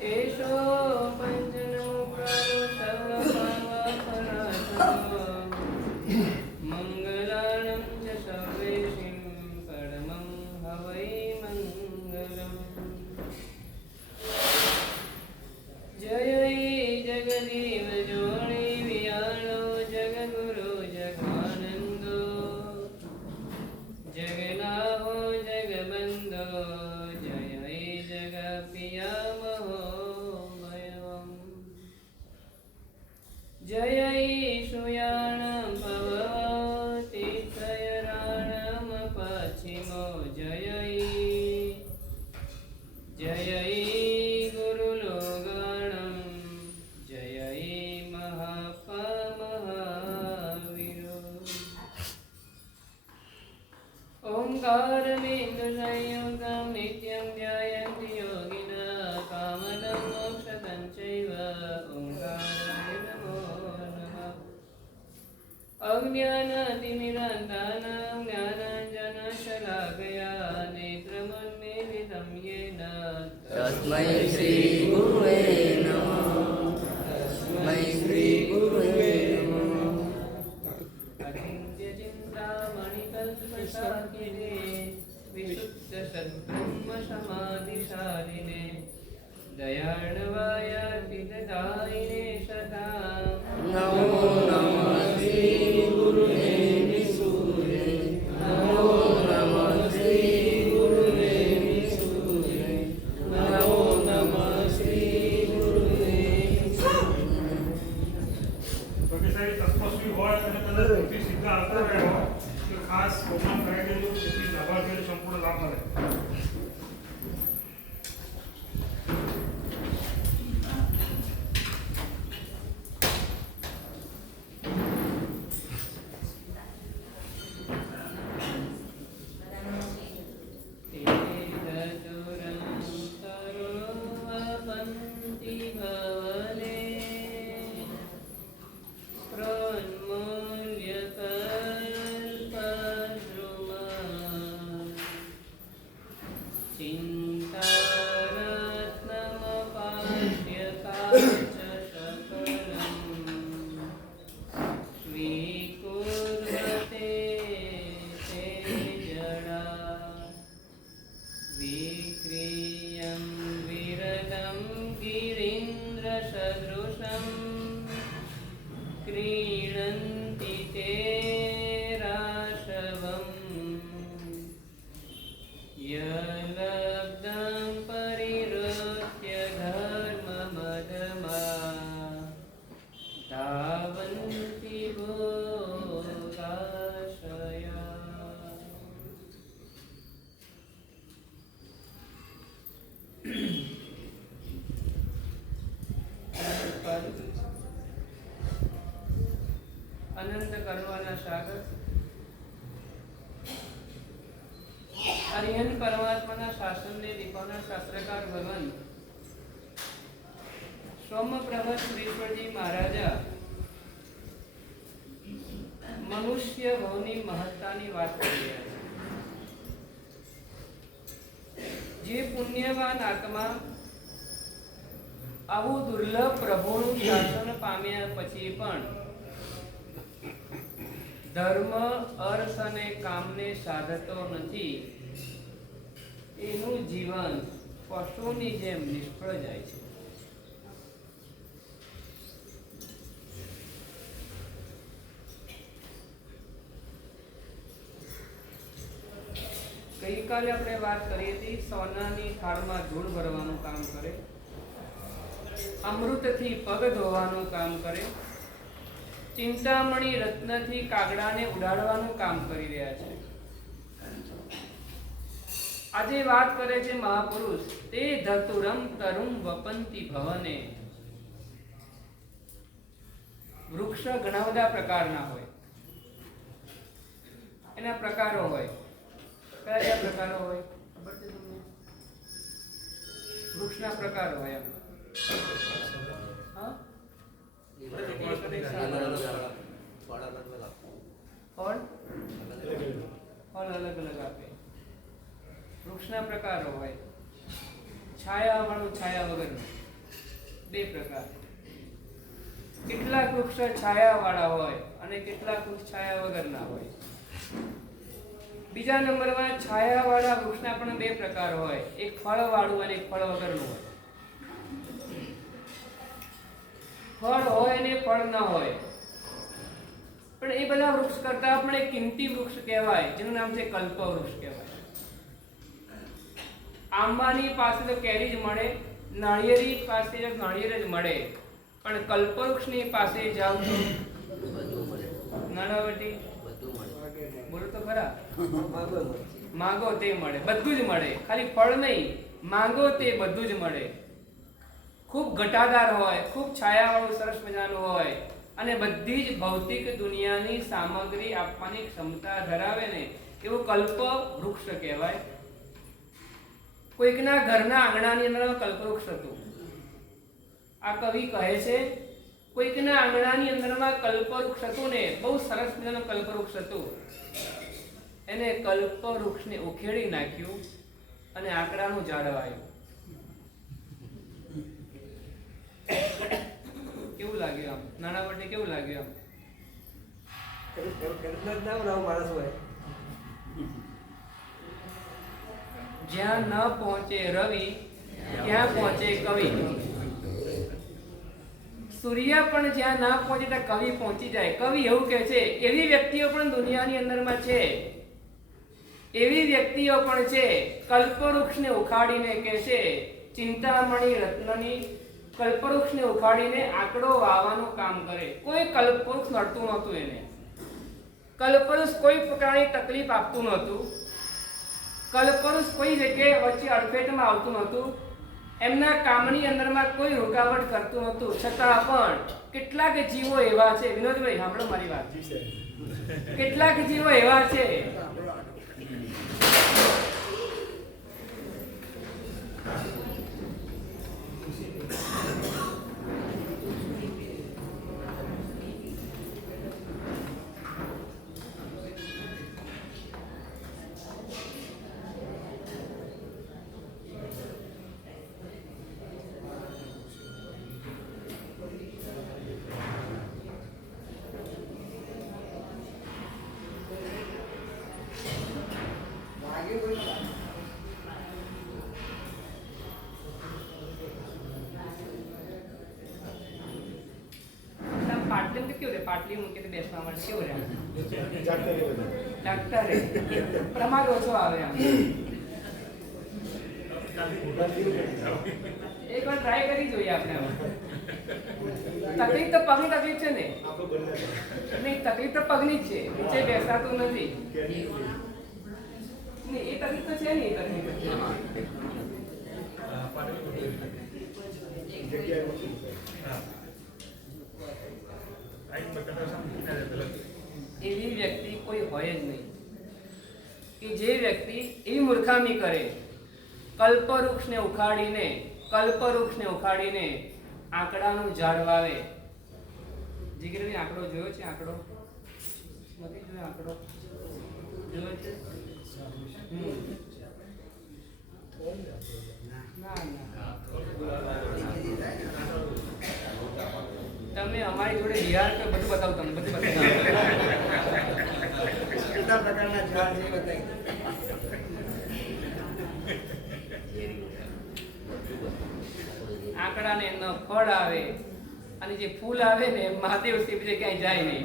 એશો પંચનમુખારો સર્વપાવપરાશરો મંગલાણં ચ સર્વેશિં પરમં હવૈ મંગલમ. જય જગદીવ જોણી વિયાણો જગગુરુ જગાનંદો જગનાહો જગબંધો જય જગપિયામહો મયવમ. જય શુયાણં ભવતીર્થયરાણં પશ્ચિમો જય જય ગુરુલોગાણં જય મહાપમહાવીરો. ઓંકારમેન્દ્ર સંયુક્तं નિત્યં ધ્યાયन्ति યોગિનઃ કામદં મોક્ષદં ચૈવ ઓંકારાય નમો નમઃ. અજ્ઞાનાતિમિરાન્ધાનાં જ્ઞાનાંજનશલાકયા નેત્રમન્મીલિतं યેન તસ્મૈ શ્રી ગુરુવે નમઃ. તસ્મૈ શ્રી ગુરુવે નમઃ. અચિન્ત્યચિંતામણિકલ્પશાકિને વિશુદ્ધસદ્બ્રહ્મસમાધિશાલિને દયાર્ણવાયાર્તિદાયિને સદા નમો નમઃ શ્રી ગુરુને નિસૂરે. નમો નમઃ શ્રી ગુરુને નિસૂરે. નમો નમઃ શ્રી ગુરુને નિસૂરે. પ્રતિસારી તપસ્વી હોય અને કદાચ ભક્તિ સીધા આવતા રહ્યા હોય તો ખાસ પ્રોગ્રામ કરાવી દેજો, જેથી લાભાર્થીઓને સંપૂર્ણ લાભ મળે. વિક્રિયં વિરદં ગિરીન્દ્રસદૃશં ક્રીણન્તિ તે રાશવં યલબ્ધં પરિહૃત્ય ધર્મમદમાં ધાવન્તિ ભોગાશયા. અનંત કરવાના સાગર હરિહન પરમાત્માના શાસનને દીપાવના શાસ્ત્રકાર ભગવાન સોમપ્રભ શ્રીશ્વરજી મહારાજા મનુષ્ય ભવની મહત્તાની વાત કરી રહ્યા છે. જે પુણ્યવાન આત્મા આવું દુર્લભ પ્રભુનું શાસન પામ્યા પછી પણ ધર્મ અર્થ અને કામને સાધતો નથી, એનું જીવન પશુની જેમ નિષ્ફળ જાય છે. ગઈકાલે આપણે વાત કરી હતી સોનાની થાળમાં ધૂળ ભરવાનું કામ કરે, અમૃતથી પગ ધોવાનું કામ કરે, ચિંતામણી રત્નથી કાગડાને ઉડાડવાનું કામ કરી રહ્યા છે. આજે વાત કરે છે મહાપુરુષ તે ધતુરમ તરુમ વપંતી ભવને. વૃક્ષ ઘણા બધા પ્રકારના હોય, એના પ્રકારો હોય. કયા પ્રકારો હોય ખબર છે તમને? વૃક્ષના પ્રકાર હોય એમ. હા, ફળ અલગ અલગ આપે. વૃક્ષના પ્રકારો હોય, છાયા વાળું, છાયા વગરનું. બે પ્રકાર. કેટલાક વૃક્ષ છાયાવાળા હોય અને કેટલાક વૃક્ષ છાયા વગરના હોય. બીજા નંબરમાં છાયાવાળા વૃક્ષના પણ બે પ્રકાર હોય, એક ફળવાળું અને એક ફળ વગરનું હોય. ફળ હોય અને ફળ ન હોય, પણ એ બધા વૃક્ષ કરતા પણ એક કિંમતી વૃક્ષ કહેવાય, જેનું નામ છે કલ્પવૃક્ષ કહેવાય. આંબાની પાસે તો કેરી જ મળે, નાળિયેરી પાસે તો નાળિયેર જ મળે, પણ કલ્પવૃક્ષની પાસે જાવ તો નાણાવટી બોલો તો ખરા, માંગો તે મળે, બધું જ મળે. ખાલી ફળ નહીં, માંગો તે બધું જ મળે. ખૂબ ઘટાદાર હોય, ખૂબ છાયાવાળું સરસ મજાનું હોય અને બધી જ ભૌતિક દુનિયાની સામગ્રી આપવાની ક્ષમતા ધરાવે ને એવું કલ્પ વૃક્ષ કહેવાય. કોઈકના ઘરના આંગણાની અંદર કલ્પવૃક્ષ હતું. આ કવિ કહે છે કોઈકના આંગણાની અંદરમાં કલ્પવૃક્ષ હતું ને, બહુ સરસ મજાનું કલ્પવૃક્ષ હતું. એને કલ્પવૃક્ષને ઉખેડી નાખ્યું અને આંકડાનું ઝાડ વાવ્યું. કેવું લાગ્યું આમ નાણાવટી? કેવું લાગ્યું આમ? જ્યાં ન પહોંચે રવિ ત્યાં પહોંચે કવિ. સૂર્ય પણ જ્યાં ના પહોંચે ત્યાં કવિ પહોંચી જાય. કવિ એવું કહે છે એવી વ્યક્તિઓ પણ દુનિયાની અંદરમાં છે, એવી વ્યક્તિઓ પણ છે કલ્પવૃક્ષને ઉખાડીને કહે છે ચિંતામણી રત્નની, કલ્પવૃક્ષને ઉખાડીને આંકડો વાવવાનું કામ કરે. કોઈ કલ્પવૃક્ષ નડતું નહોતું એને, કલ્પવૃક્ષ કોઈ પ્રકારની તકલીફ આપતું નહોતું, કલ્પવૃક્ષ કોઈ જગ્યાએ વચ્ચે અડફેટમાં આવતું નહોતું, એમના કામની અંદરમાં કોઈ રૂકાવટ કરતું નહોતું. છતાં પણ કેટલાક જીવો એવા છે, વિનોદભાઈ સાંભળો મારી વાત, કેટલાક જીવો એવા છે પાટલી મૂકી બેસવા માટે કેવું રહે? ડાક્ટરે પ્રમાદ ઓછો આવે. એક વાર ટ્રાય કરી જોઈએ આપણે. તકલીફ તો પગની તકલીફ છે ને? નહીં, તકલીફ તો પગની જ છે, નીચે બેસાતું નથી. એ તકલીફ તો છે ને, એ તકલીફ એવી વ્યક્તિ કોઈ હોય જ નહીં કે જે વ્યક્તિ એવી મૂર્ખામી કરે, કલ્પવૃક્ષને ઉખાડીને આંકડાનું ઝાડ વાવે. જીગરભાઈ આંકડો જોયો છે? આંકડો નથી જોયો? આંકડો જોયો છે? ના ના, તમે અમારી જોડે બિહાર કે બધું બતાવું, તમને બધું બતાવું. કેટલા પ્રકારના ઝાડ છે બતાવી. આંકડાને ન ફળ આવે અને જે ફૂલ આવે ને મહાદેવ શિવ જે ક્યાંય જાય નહીં.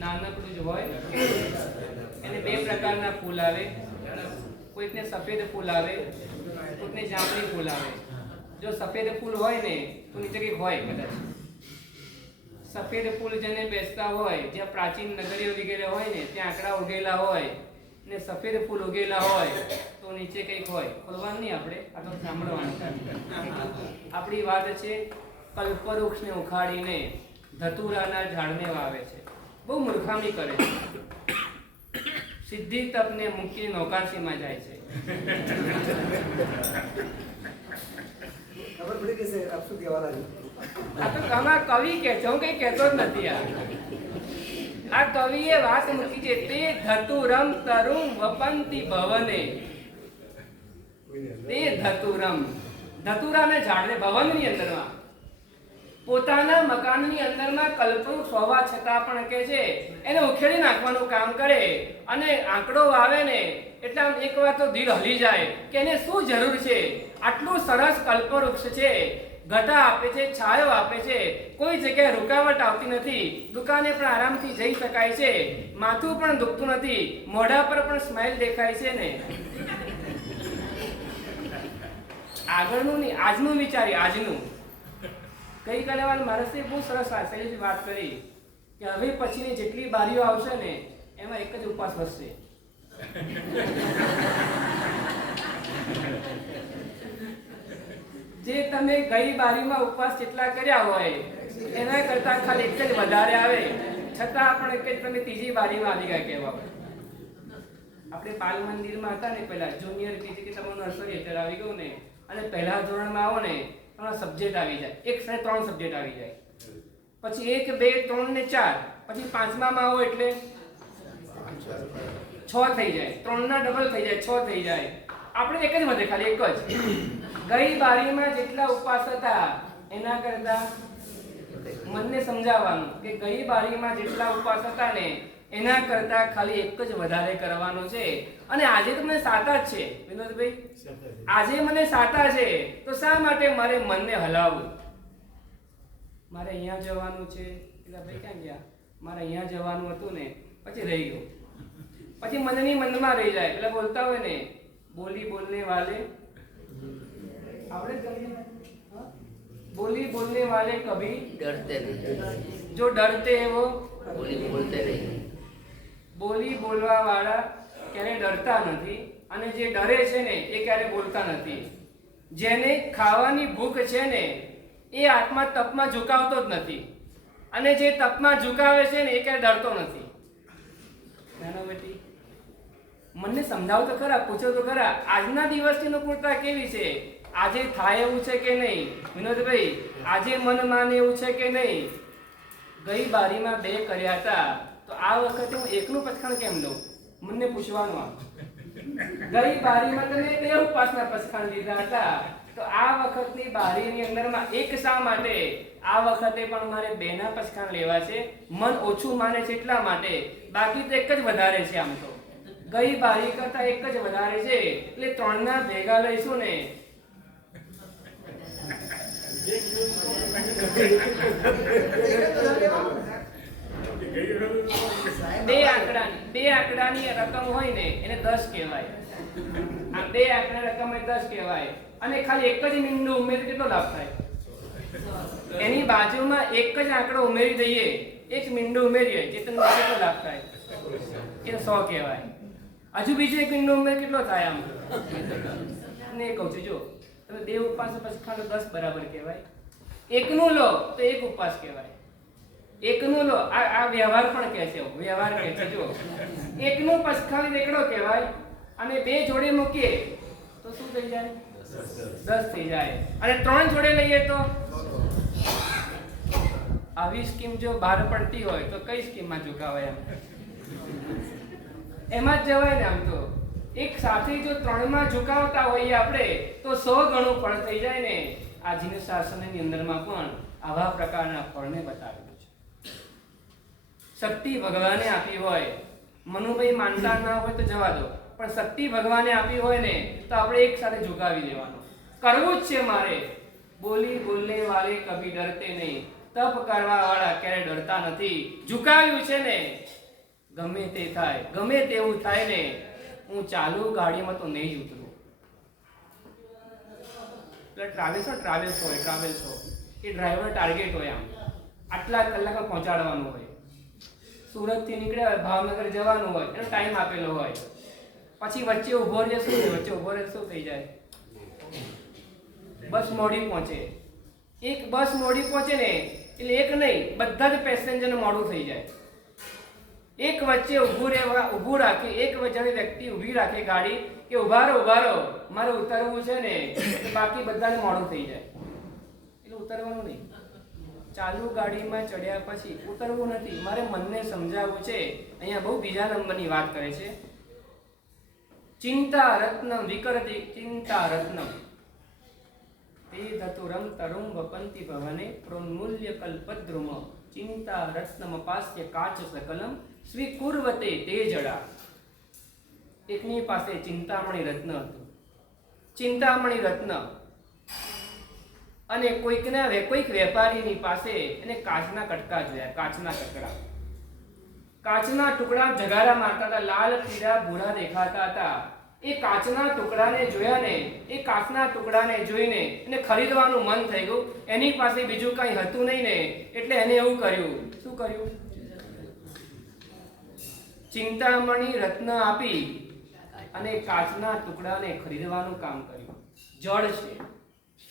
નાનકડું જ હોય એને બે પ્રકારના ફૂલ આવે, કોઈકને સફેદ ફૂલ આવે, કોઈકને જાંબલી ફૂલ આવે. જો સફેદ ફૂલ હોય ને તો નીચે કંઈક હોય કદાચ. સફેદ ફૂલ જેને બેસતા હોય, જ્યાં પ્રાચીન નગરીઓ વગેરે હોય ને ત્યાં આંકડા ઉગેલા હોય ને સફેદ ફૂલ ઉગેલા હોય તો નીચે કંઈક હોય. ખોલવાનું નહીં આપણે, આ તો સાંભળવાનું. આપણી વાત છે કલ્પવૃક્ષને ઉખાડીને ધતુરાના ઝાડને વાવે છે. બહુ મૂર્ખામી કરે છે. સિદ્ધિ તપને મૂકીને નૌકાશીમાં જાય છે. ખબર પડી કે આપ શું કહેવાના છો? આ તો તમારા કવિ કહે છે, હું કઈ કહેતો જ નથી. આ કવિએ વાત મૂકી છે, તે ધતુરમ તરુમ વપંતી ભવને. તે ધતુરમ, ધતુરાને ઝાડને ભવનની અંદરમાં, પોતાના મકાનની અંદરમાં કલ્પવૃક્ષ હોવા છતાં પણ કે છે એને ઉખેડી નાખવાનું કામ કરે, અને આંકડો આવે ને એટલે આમ એકવાર તો દિલ હલી જાય કે એને શું જરૂર છે. આટલું સરસ કલ્પવૃક્ષ છે, ઘટા આપે છે, છાયો આપે છે, કોઈ જગ્યાએ રૂકાવટ આવતી નથી, દુકાને પણ આરામથી જઈ શકાય છે, માથું પણ દુખતું નથી, મોઢા પર પણ સ્માઇલ દેખાય છે ને. આગળનું નહીં, આજનું વિચારી, આજનું. ગઈકાલે માણસે બહુ સરસ શૈલીથી વાત કરી કે હવે પછીની જેટલી બારીઓ આવશે ને એમાં એક જ ઉપવાસ વધશે. જે તમે ગઈ બારીમાં ઉપવાસ જેટલા કર્યા હોય એના કરતા ખાલી એક જ વધારે આવે, છતાં પણ કે તમે ત્રીજી બારીમાં આવી ગયા કહેવા. આપણે બાલ મંદિરમાં હતા ને પહેલા જુનિયર કેજી કે તમારું નર્સરી અત્યારે આવી ગયું ને, અને પહેલા ધોરણમાં આવો ને તમારા સબ્જેક્ટ આવી જાય, 1 સાથે 3 સબ્જેક્ટ આવી જાય, પછી 1, 2, 3 ને 4, પછી 5મામાં આવો એટલે 6 થઈ જાય, 3 ના ડબલ થઈ જાય, 6 થઈ જાય. આપણે એક જ વધે, ખાલી એક જ. ગઈ બારીમાં જેટલા ઉપવાસ હતા એના કરતા મનને સમજાવવાનું કે ગઈ બારીમાં જેટલા ઉપવાસ હતા ને એના કરતા ખાલી એક જ વધારે કરવાનો છે. અને આજે તો મને સાતા જ છે વિનોદભાઈ, આજે મને સાતા છે, તો શા માટે મારે મનને હલાવવું? મારે અહીંયા જવાનું છે, એટલે ભાઈ ક્યાં ગયા? મારે અહીંયા જવાનું હતું ને, પછી રહી ગયું, પછી મનની મનમાં રહી જાય. એટલે બોલતા હોય ને, બોલી બોલને વાલે આપણે बोली बोलने वाले कभी डरते नहीं, जो डरते हैं वो बोली बोलते नहीं. બોલી બોલવા વાળા ક્યારે ડરતા નથી, અને જે ડરે છે ને એ ક્યારે બોલતા નથી. જેને ખાવાની ભૂખ છે ને એ આત્મા તપમાં ઝુકાવતો જ નથી, અને જે તપમાં ઝુકાવે છે ને એ ક્યારે ડરતો નથી. નાનો બેટી, મને સમજાવ તો ખરા, પૂછો તો ખરા, આજના દિવસની અનુકૂળતા કેવી છે? આજે થાય એવું છે કે નહીં વિનોદભાઈ? આજે મન માને એવું છે કે નહીં? ગઈ બારીમાં 2 કર્યા હતા, તો આ વખતે હું એકનું પસખાણ કેમ લઉં? મને પૂછવાનું આ. ગઈ બારીમાં તમે 2 ઉપવાસના પસખાણ લીધા હતા, તો આ વખતની બારીની અંદરમાં એક શા માટે? આ વખતે પણ મારે 2 ના પસખાણ લેવા છે. મન ઓછું માને છે એટલા માટે, બાકી તો એક જ વધારે છે. આમ તો ગઈ બારી કરતા એક જ વધારે છે, એટલે 3 ના ભેગા લઈશું ને. બે આંકડાની રકમ હોય ને એને 10 કહેવાય. આ 2 આંકડાની રકમ એ 10 કહેવાય. અને ખાલી એક જ મીંડું ઉમેરી કેટલો લાભ થાય? એની બાજુમાં એક જ આંકડો ઉમેરી દઈએ, એક મીંડું ઉમેરીએ, ચેતન કેટલો લાભ થાય? એ 100 કહેવાય. હજુ બીજું એક મીંડું ઉમેર કેટલો થાય? આમ ને કહું છું, જો તમે 2 ઉપવાસ પસખાણ 10 બરાબર કહેવાય. એકનું લો તો 1 ઉપવાસ કહેવાય. એકનું લો, આ વ્યવહાર પણ કહે છે, વ્યવહાર કહે છે. જો એકનું પસખાણ એકડો કહેવાય, અને 2 જોડે મૂકીએ તો શું થઈ જાય? 10 થઈ જાય. અને 3 જોડે લઈએ તો આવી સ્કીમ જો બહાર પડતી હોય તો કઈ સ્કીમમાં ચૂકવાય? એમાં જ જવાય ને. આમ તો એક સાથે જો 3માં ઝુકાવતા હોઈએ આપણે તો 100 ગણું ફળ થઈ જાય ને. આ જીન શાસનની અંદરમાં પણ આવા પ્રકારના ફળને બતાવેલું છે. શક્તિ ભગવાને આપી હોય, મનુભાઈ માનતા ના હોય તો જવા દો, પણ શક્તિ ભગવાને આપી હોય ને તો આપણે એક સાથે ઝુકાવી દેવાનું. કરવું જ છે મારે. બોલી બોલને વાલે કભી ડરતે નહીં, તપ કરવા વાળા ક્યારે ડરતા નથી. ઝુકાવ્યું છે ને, ગમે તે થાય, ગમે તેવું થાય ને, હું ચાલુ ગાડીમાં તો નહીં જ ઉતરું. ટ્રાવેલ્સ હોય એ ડ્રાઈવર ટાર્ગેટ હોય, આમ આટલા કલાકમાં પહોંચાડવાનું હોય. સુરતથી નીકળ્યા હોય, ભાવનગર જવાનું હોય, એનો ટાઈમ આપેલો હોય. પછી વચ્ચે ઊભો રહે, વચ્ચે ઊભો રહે શું થઈ જાય? બસ મોડી પહોંચે. એક બસ મોડી પહોંચે ને એટલે એક નહીં, બધા જ પેસેન્જરને મોડું થઈ જાય. એક વચ્ચે ઊભું રાખી, એક વચ્ચે વ્યક્તિ ઊભી રાખે ગાડી કે ઉભા રહો મારે ઉતરવું છે ને, બાકી બધાને મોડું થઈ જાય. એટલે ઉતરવાનું નહીં, ચાલુ ગાડીમાં ચડ્યા પછી ઉતરવું નથી, મારે મનને સમજાવવું છે. અહીંયા બહુ બીજા નંબરની વાત કરે છે. ચિંતા રત્નમ વિકરતી ચિંતા રત્નમ તે ધતુરમ તરુમ વપંતિ ભવને પ્રોન્મૂલ્ય કલ્પદ્રુમ ચિંતા રત્નમ પાસ્ય કાચ સકલમ સ્વીકુર્વતે તે જડા. એકની પાસે ચિંતામણી રત્ન હતું. ચિંતામણી રત્ન અને કોઈક વેપારીની પાસે એને કાચના કટકા જોયા. કાચના કટકા, કાચના ટુકડા જગારા મારતા હતા, લાલ પીળા ભૂરા દેખાતા હતા. એ કાચના ટુકડાને જોયા ને, એ કાચના ટુકડાને જોઈને એને ખરીદવાનું મન થઈ ગયું. એની પાસે બીજું કઈ હતું નહીં ને, એટલે એને એવું કર્યું. શું કર્યું? ચિંતામણી રત્ન આપી અને કાચના ટુકડાને ખરીદવાનું કામ કર્યું. જળ છે.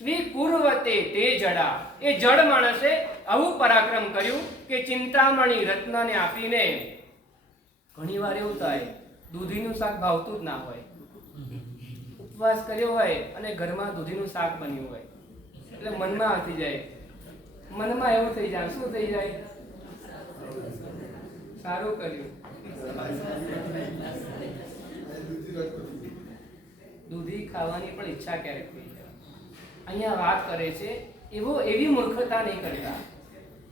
સ્વીકુર્વતે તે જડા. એ જડ માણસે આવું પરાક્રમ કર્યું કે ચિંતામણી રત્નને આપીને. ઘણીવાર એવું થાય, દૂધીનું શાક ભાવતું જ ના હોય, ઉપવાસ કર્યો હોય અને ઘરમાં દૂધીનું શાક બન્યું હોય, એટલે મનમાં આવી જાય, મનમાં એવું થઈ જાય. શું થઈ જાય? સારું કર્યું, દૂધી ખાવાની પણ ઈચ્છા ક્યારેક થઈ જાય. અહીંયા વાત કરે છે એવી મૂર્ખતા નહીં કરતા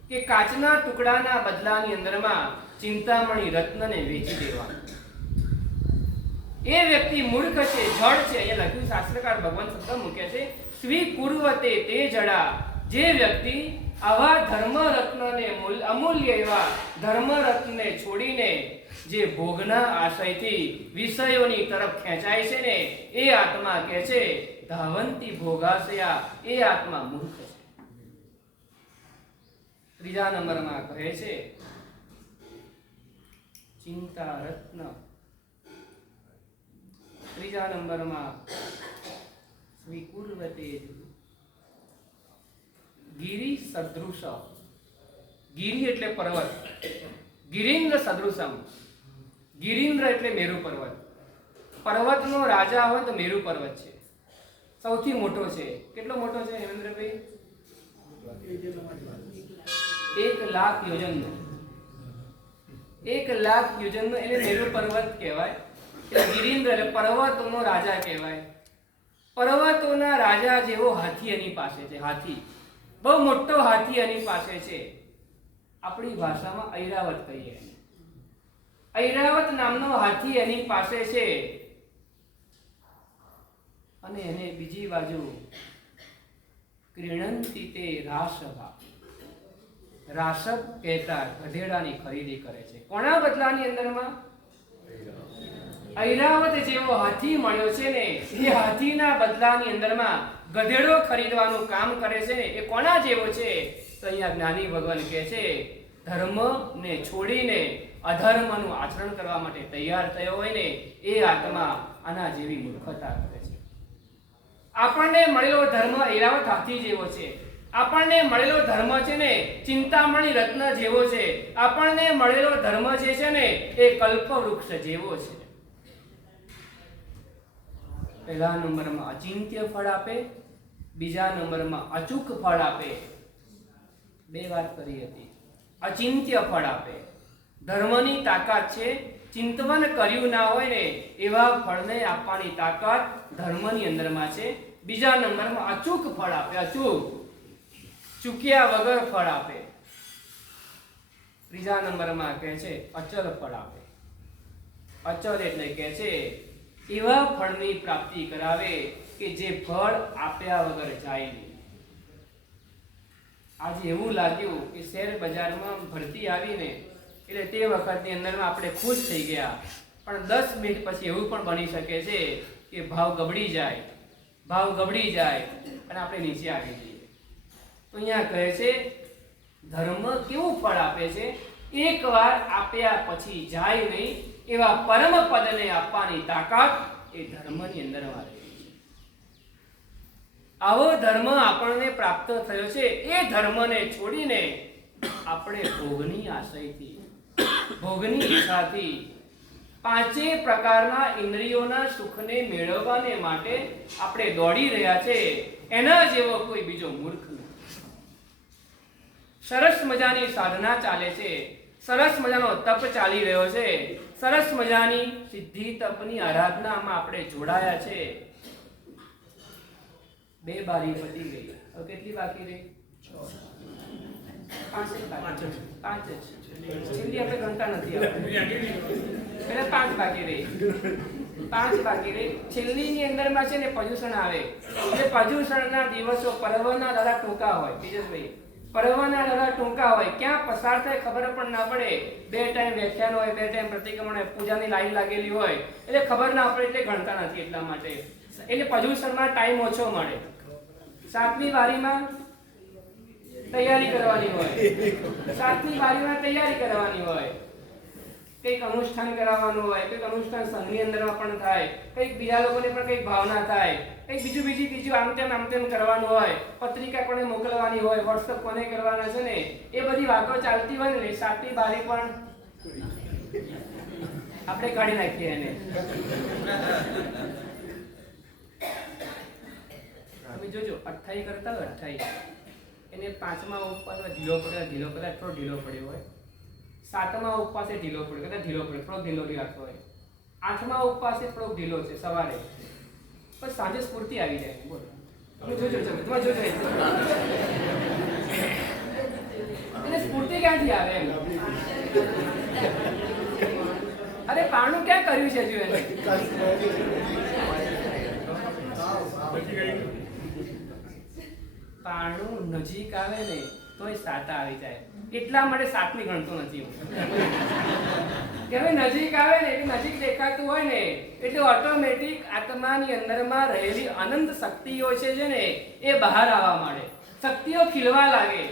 કે કાચના ટુકડાના બદલાની અંદરમાં ચિંતામણી રત્નને વેચી દેવાનું. એ વ્યક્તિ મૂર્ખ છે, જડ છે. અહીંયા લખ્યું, શાસ્ત્રકાર ભગવાન શબ્દ મૂકે છે, સ્વીકુર્વતે તે જડા. જે વ્યક્તિ આવા ધર્મ રત્નને અમૂલ્ય એવા ધર્મ રત્નને છોડીને જે ભોગના આશયથી વિષયોની તરફ ખેંચાય છે ને, એ આત્મા કહે છે ધાવંતી ભોગાશયા, એ આત્મા મૂર્ખ છે. ત્રીજા નંબરમાં કહે છે ચિંતા રત્ન. ત્રીજા નંબરમાં સ્વીકુર્વતે ગિરિ સદૃશ. ગિરિ એટલે પર્વત, ગિરીન્દ્ર સદૃશમ. ગિરીન્દ્ર એટલે મેરુ પર્વત. પર્વતનો રાજા હોય તો મેરુ પર્વત છે, સૌથી મોટો છે. કેટલો મોટો છે હેમેન્દ્રભાઈ? 1,00,000 યોજનનો. 1,00,000 યોજનનો એટલે મેરુ પર્વત કહેવાય. એટલે ગિરીન્દ્ર એટલે પર્વતોનો રાજા કહેવાય. પર્વતોના રાજા જેવો હાથી એની પાસે છે. હાથી, બહુ મોટો હાથી એની પાસે છે. આપણી ભાષામાં ઐરાવત કહીએ. ઐરાવત નામનો હાથી એની પાસે છે. અને એને બીજી બાજુ ક્રીણંતી તે રાષભા. રાષભ કહેતા ગધેડાની ખરીદી કરે છે. કોના બદલાની અંદરમાં? ઐરાવત જેવો હાથી મળ્યો છે ને, એ હાથીના બદલાની અંદરમાં ગધેડો ખરીદવાનું કામ કરે છે ને, એ કોના જેવો છે? તો અહીંયા જ્ઞાની ભગવાન કહે છે ધર્મને છોડીને અધર્મનું આચરણ કરવા માટે તૈયાર થયો હોય ને, એ આત્મા આના જેવી મૂર્ખતા કરે છે. આપણને મળેલો ધર્મ ઐરાવત હાથી જેવો છે. આપણને મળેલો ધર્મ છે ને ચિંતામણી રત્ન જેવો છે. આપણને મળેલો ધર્મ જે છે ને એ કલ્પવૃક્ષ જેવો છે. પહેલા નંબરમાં અચિંત્ય ફળ આપે, બીજા નંબરમાં અચૂક ફળ આપે. બે વાત કરી હતી. અચિંત્ય ફળ આપે, ધર્મની તાકાત છે. ચિંતવન કર્યું ના હોય ને એવા ફળને આપવાની તાકાત ધર્મની અંદરમાં છે. બીજા નંબરમાં અચૂક ફળ આપે, અચૂક, ચૂક્યા વગર ફળ આપે. ત્રીજા નંબરમાં કહે છે અચલ ફળ આપે. અચલ એટલે કહે છે એવા ફળની પ્રાપ્તિ કરાવે કે જે ફળ આપ્યા વગર જાય નહીં. આજે એવું લાગ્યું કે શેર બજારમાં ભરતી આવીને એટલે તે વખતની અંદરમાં આપણે ખુશ થઈ ગયા, પણ 10 મિનિટ પછી એવું પણ બની શકે છે કે ભાવ ગબડી જાય અને આપણે નીચે આવી જઈએ. તો અહીંયા કહે છે ધર્મ કેવું ફળ આપે છે? એકવાર આપ્યા પછી જાય નહીં એવા પરમ પદને આપવાની તાકાત એ ધર્મની અંદરમાં રહે છે. આવો ધર્મ આપણને પ્રાપ્ત થયો છે. એ ધર્મને છોડીને આપણે ભોગની આશયથી, ભોગની ઈચ્છાથી, પાંચેય પ્રકારના ઇન્દ્રિયોના સુખને મેળવવાને માટે આપણે દોડી રહ્યા છે. એના જેવો કોઈ બીજો મૂર્ખ નથી. સરસ મજાની સાધના ચાલે છે, સરસ મજાનો તપ ચાલી રહ્યો છે, સરસ મજાની સિદ્ધિ તપની આરાધનામાં આપણે જોડાયા છે. 2 બારી પતી ગઈ. હવે કેટલી બાકી રહી? 5 જ. છેલ્લી આપણે ગણતા નથી પેલા 5 બાકી રહી. 5 બાકી રહી. છેલ્લી ની અંદરમાં છે ને પર્યુષણ આવે. એટલે પર્યુષણના દિવસો પર્વના દાડા ટૂંકા હોય. તેજસભાઈ, પર્વના દાડા ટૂંકા હોય, ક્યાં પસાર થાય ખબર પણ ના પડે. 2 ટાઈમ વ્યાખ્યાન હોય, 2 ટાઈમ પ્રતિક્રમણ હોય, પૂજાની લાઈન લાગેલી હોય, એટલે ખબર ના પડે, એટલે ગણતા નથી. એટલા માટે એટલે પર્યુષણમાં ટાઈમ ઓછો મળે. 7મી બારીમાં તૈયારી કરવાની હોય. 7મી બારીમાં તૈયારી કરવાની હોય. કંઈક અનુષ્ઠાન કરાવવાનું હોય, કંઈક અનુષ્ઠાન સંઘની અંદરમાં પણ થાય, કંઈક બીજા લોકોને પણ કંઈક ભાવના થાય, કંઈક બીજું આમ તેમ કરવાનું હોય, પત્રિકા કોને મોકલવાની હોય, વોટ્સઅપ કોને કરવાના છે ને, એ બધી વાતો ચાલતી હોય ને 7મી બારી પણ આપણે કાઢી નાખીએ એને. તમે જોજો 28 કરતા હોય 28 એને 5મા ઉપવાસ ઢીલો પડ્યો, થોડો ઢીલો પડ્યો હોય. 7મા ઉપવાસે ઢીલો પડ્યો, થોડો ઢીલો રાખતો હોય. 8મા ઉપવાસે થોડો ઢીલો છે સવારે, પણ સાંજે સ્ફૂર્તિ આવી જાય. બોલો તમે જોજો એને સ્ફૂર્તિ ક્યાંથી આવે એમ? અરે પાણું ક્યાં કર્યું છે હજુ એને? પાણું નજીક આવે ને તોય 7 આવી જાય. એટલા માટે 7મી ગણતો નથી હું. કે હવે નજીક આવે ને એટલે નજીક દેખાતું હોય ને એટલે ઓટોમેટિક આત્માની અંદરમાં રહેલી અનંત શક્તિઓ છે ને એ બહાર આવવા માંડે. શક્તિઓ ખીલવા લાગે.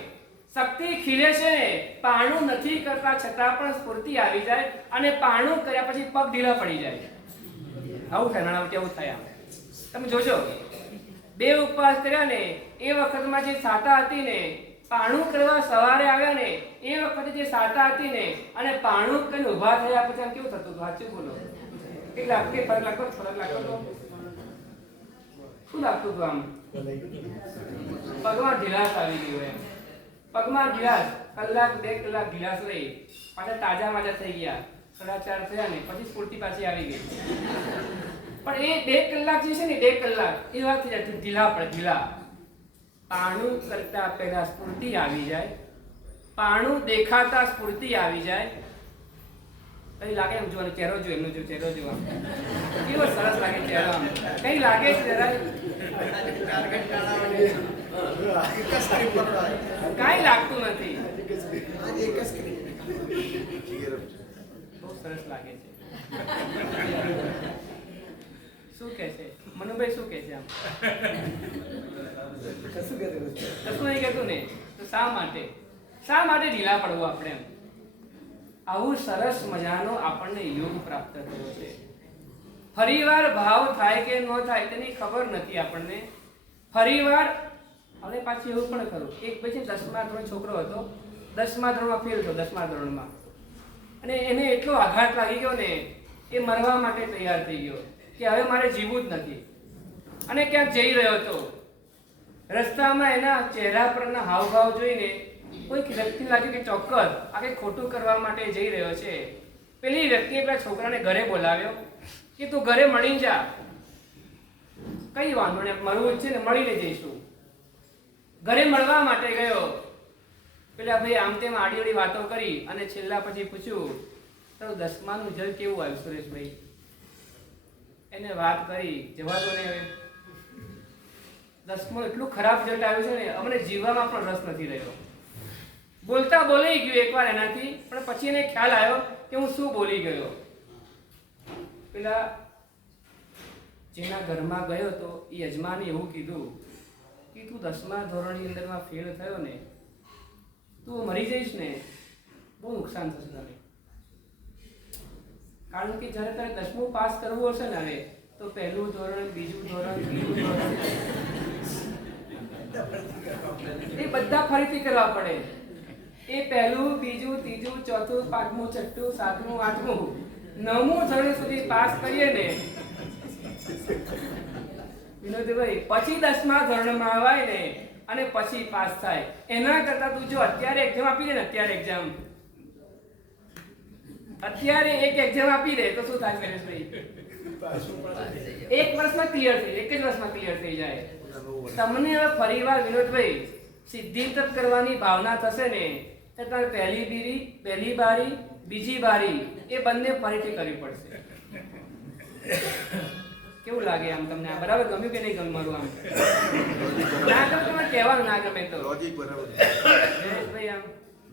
શક્તિ ખીલે છે ને, પાણું નથી કરતા છતાં પણ સ્ફૂર્તિ આવી જાય, અને પાણું કર્યા પછી પગ ઢીલા પડી જાય. આવું થાય નાના કેવું થાય આમ. તમે જોજો 2 ઉપવાસ કર્યા ને એ વખતમાં જે સાતા હતી ને, પાણું કરવા સવારે આવ્યા ને એ વખતે જે સાતા હતી ને, અને પાણું કરીને ઊભા થયા પછી આમ કેવું થતું હતું? સાચું બોલો. ફરક લાગતો? શું લાગતું હતું આમ? પગમાં ઢીલાસ આવી ગયું એમ. પગમાં ઢીલાસ, કલાક 2 કલાક ઢીલાસ રહી, પાછા તાજા માજા થઈ ગયા. 4:30 થયા ને પછી સ્ફૂર્તિ પાછી આવી ગઈ. પણ એ 2 કલાક જે છે ને 2 કલાક એ વાત થઈ જાય ઢીલા. પાણું કરતા પહેલા સ્ફૂર્તિ આવી જાય, પાણું દેખાતા સ્ફૂર્તિ આવી જાય. કઈ લાગે એમ જોવાનો ચહેરો જો, એમનો જો ચહેરો જોવા કેવો સરસ લાગે ચહેરો. આમ કઈ લાગે છે જરા? કાંઈ લાગતું નથી. બહુ સરસ લાગે છે. શું કહે છે મનુભાઈ? શું કહે છે આમ? કશું નહીં કહેતું ને. તો શા માટે ઢીલા પડવું આપણે એમ? આવું સરસ મજાનો આપણને યોગ પ્રાપ્ત થયો છે. ફરીવાર ભાવ થાય કે ન થાય તેની ખબર નથી આપણને. ફરીવાર હવે પાછી એવું પણ ખરું, એક પછી 10મા ધોરણ છોકરો હતો, 10મા ધોરણમાં ફેલ થયો. 10મા ધોરણમાં અને એને એટલો આઘાત લાગી ગયો ને એ મરવા માટે તૈયાર થઈ ગયો કે હવે મારે જીવવું જ નથી. અને ક્યાંક જઈ રહ્યો હતો, રસ્તામાં એના ચહેરા પરના હાવભાવ જોઈને કોઈક વ્યક્તિને લાગ્યું કે ચોક્કસ આ કંઈક ખોટું કરવા માટે જઈ રહ્યો છે. પેલી વ્યક્તિએ પેલા છોકરાને ઘરે બોલાવ્યો કે તું ઘરે મળી જા. કઈ વાંધો નહીં, મળવું જ છે ને, મળીને જઈશું. ઘરે મળવા માટે ગયો. પેલા ભાઈ આમ તેમ આડી વાતો કરી અને છેલ્લા પછી પૂછ્યું તારું 10માનું રિઝલ્ટ કેવું આવ્યું સુરેશભાઈ? એને વાત કરી, જવા દો ને. હવે 10માનું એટલું ખરાબ રિઝલ્ટ આવ્યું છે ને અમને જીવવામાં પણ રસ નથી રહ્યો. બોલતા બોલી ગયું એકવાર એનાથી, પણ પછી એને ખ્યાલ આવ્યો કે હું શું બોલી ગયો. પેલા જેના ઘરમાં ગયો તો એ યજમાને એવું કીધું કે તું 10મા ધોરણની અંદરમાં ફેલ થયો ને, તું મરી જઈશ ને બહુ નુકસાન થશે તને. કારણ કે જ્યારે તારે 10મું પાસ કરવું હશે ને હવે તો 1લું ધોરણ, 2જું ધોરણ, 3જું ધોરણ એ બધા ફરીથી કરવા પડે. એ 1લું, 2જું, 3જું, 4થું, 5મું, 6થું, 7મું, 8મું, 9મું ધોરણ સુધી પાસ કરીએ ને વિનોદભાઈ, પછી 10મા ધોરણમાં આવાય ને અને પછી પાસ થાય. એના કરતા તું જો અત્યારે એક્ઝામ આપી દે ને, અત્યારે એક એક્ઝામ આપી દે તો શું થાય પરેશભાઈ? એક વર્ષમાં ક્લિયર થઈ જાય, એક જ વર્ષમાં ક્લિયર થઈ જાય. તમને હવે ફરીવાર વિનોદભાઈ સિદ્ધિ તપ કરવાની ભાવના થશે ને તો તમારે પહેલી બારી બીજી બારી એ બંને ફરીથી કરવી પડશે. કેવું લાગે આમ તમને? આ બરાબર ગમ્યું કે નહીં ગમ્યું મારું? આમ ના ગમે તમારે કહેવાનું, ના ગમે તો લોજિક બરાબર. ભાઈ આમ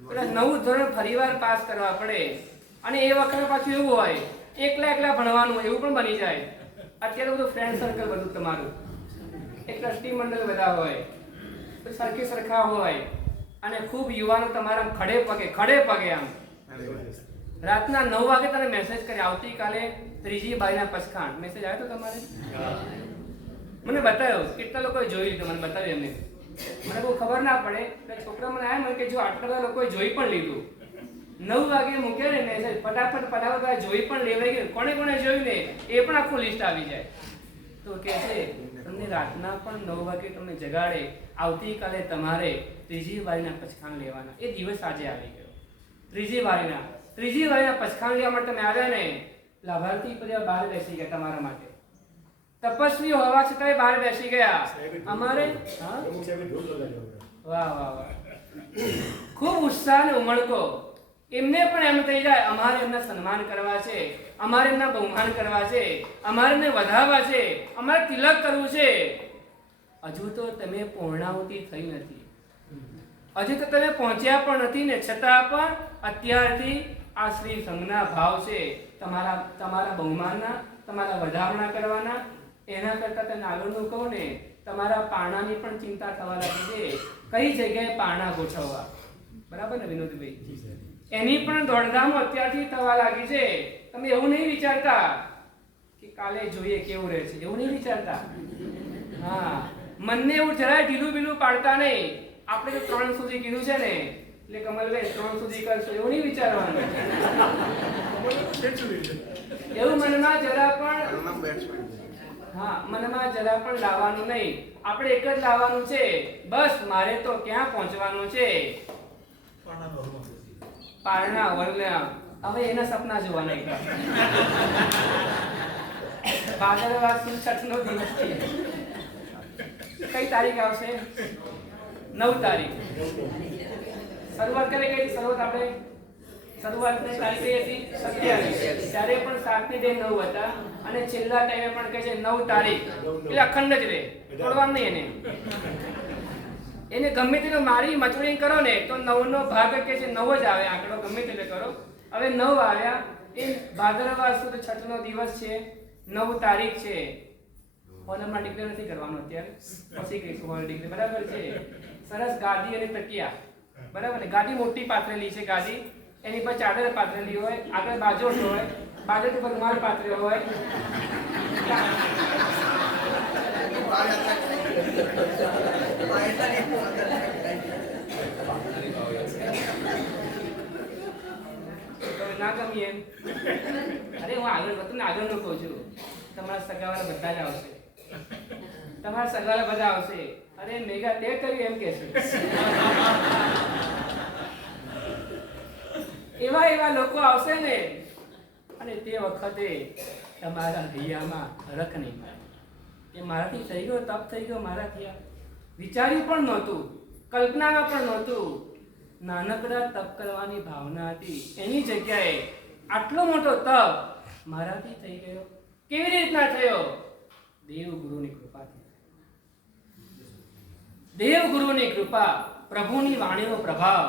પેલા 9 ધોરણ ફરીવાર પાસ કરવા પડે અને એ વખતે પાછું એવું હોય એકલા ભણવાનું હોય, એવું પણ બની જાય. અત્યારે બધું ફ્રેન્ડ સર્કલ બધું તમારું એક ટ્રસ્ટી મંડળ બધા હોય, સરખા હોય અને ખૂબ યુવાનો તમારા ખડે પગે આમ રાતના 9 વાગે તને મેસેજ કરે આવતીકાલે ત્રીજી બારીના પસખાણ. મેસેજ આવ્યો તો તમારે? મને બતાવ્યો, કેટલા લોકોએ જોઈ લીધું, મને બતાવ્યું એમને. મને બહુ ખબર ના પડે એટલે છોકરા મને આવ્યા કે જો આટલા લોકોએ જોઈ પણ લીધું. 9 વાગે મૂક્યા ને મેસેજ, ફટાફટ જોઈ પણ લેવાઈ ગયું. કોણે જોયું ને એ પણ આખું લિસ્ટ આવી જાય. તો કે છે તમને રાતના પણ 9 વાગે તમને જગાડે આવતીકાલે તમારે ત્રીજી બારીના પસખાણ લેવાના. એ દિવસ આજે આવી ગયો. ત્રીજી બારીના પસખાણ લેવા માટે તમે આવ્યા ને, લાભાર્થી બધા બહાર બેસી ગયા તમારા માટે. તપસ્વી હોવા છતાંય બહાર બેસી ગયા. અમારે વાહ ખૂબ ઉત્સાહ ને ઉમળકો. એમને પણ એમ થઈ જાય અમારે એમના સન્માન કરવા છે, અમારે એમના બહુમાન કરવા છે, અમારે એમને વધારવા છે, અમારે તિલક કરવું છે. હજુ તો તમે પૂર્ણાહુતિ થઈ નથી, હજુ તો તમે પહોંચ્યા પણ નથી ને છતાં પણ અત્યારથી આ શ્રી સંઘના ભાવ છે તમારા બહુમાનના, તમારા વધારણા કરવાના. એના કરતા તમે આગળનું કહો ને, તમારા પારણાની પણ ચિંતા થવા લાગી છે. કઈ જગ્યાએ પારણા ગોઠવવા, બરાબર ને વિનોદભાઈ? એની પણ દોડધામ અત્યારથી થવા લાગી છે. તમે એવું નહીં વિચારતા કે કાલે જોઈએ કેવું રહે છે, એવું નહીં વિચારતા. હા, મનને એવું જરાય ઢીલું બીલું પાડતા નહીં. આપણે તો 3 સુધી કીધું છે ને એટલે કમલભાઈ 3 સુધી કરશો એવું નહીં વિચારવાનું. એવું મનમાં જરા પણ લાવવાનું નહીં. આપણે એક જ લાવવાનું છે, બસ મારે તો ક્યાં પહોંચવાનું છે? પારણા વરણા. હવે એના સપના જોવાના. ભાદરવા સુદ 6નો દિવસ છે. કઈ તારીખ આવશે? 9 તારીખ. શરૂઆત કરે કઈ? શરૂઆતની તારીખ કઈ હતી? 27. ત્યારે પણ 7 ને 9 હતા અને છેલ્લા ટાઈમે પણ કહે છે 9 તારીખ. એટલે અખંડ જ રહે, તોડવાનું નહીં એને ગમે તેનો મારી મચવડી કરો ને તો 9 નો ભાગ કે છે 9 જ આવે. આંકડો ગમે તે કરો. હવે 9 આવ્યા. એ ભાદરવા સુદ 6નો દિવસ છે, 9 તારીખ છે. હોલમાં ડિક્લેર નથી કરવાનું અત્યારે, પછી કહીશું હોલ ડિક્લેર. બરાબર છે? સરસ ગાદી અને તકિયા, બરાબર ને? ગાદી મોટી પાથરેલી છે, ગાદી એની પર ચાદર પાથરેલી હોય, આગળ બાજોટ હોય, બાજોટ ઉપર રૂમાલ પાથર્યો હોય. ના ગમી એમ? અરે હું આગળનું કહું છું. તમારા સગાવાળા બધા જ આવશે. અરે મેઘા તે કર્યું એમ કે છે. એવા લોકો આવશે ને અને તે વખતે તમારા હૈયામાં હરખ નહીં મળે કે મારાથી થઈ ગયો, તપ થઈ ગયો મારાથી. આ વિચાર્યું પણ નહોતું, કલ્પનામાં પણ નહોતું. નાનકડા તપ કરવાની ભાવના હતી, એની જગ્યાએ આટલો મોટો તપ મારાથી થઈ ગયો. કેવી રીતના થયો? દેવગુરુની કૃપા, પ્રભુની વાણીનો પ્રભાવ,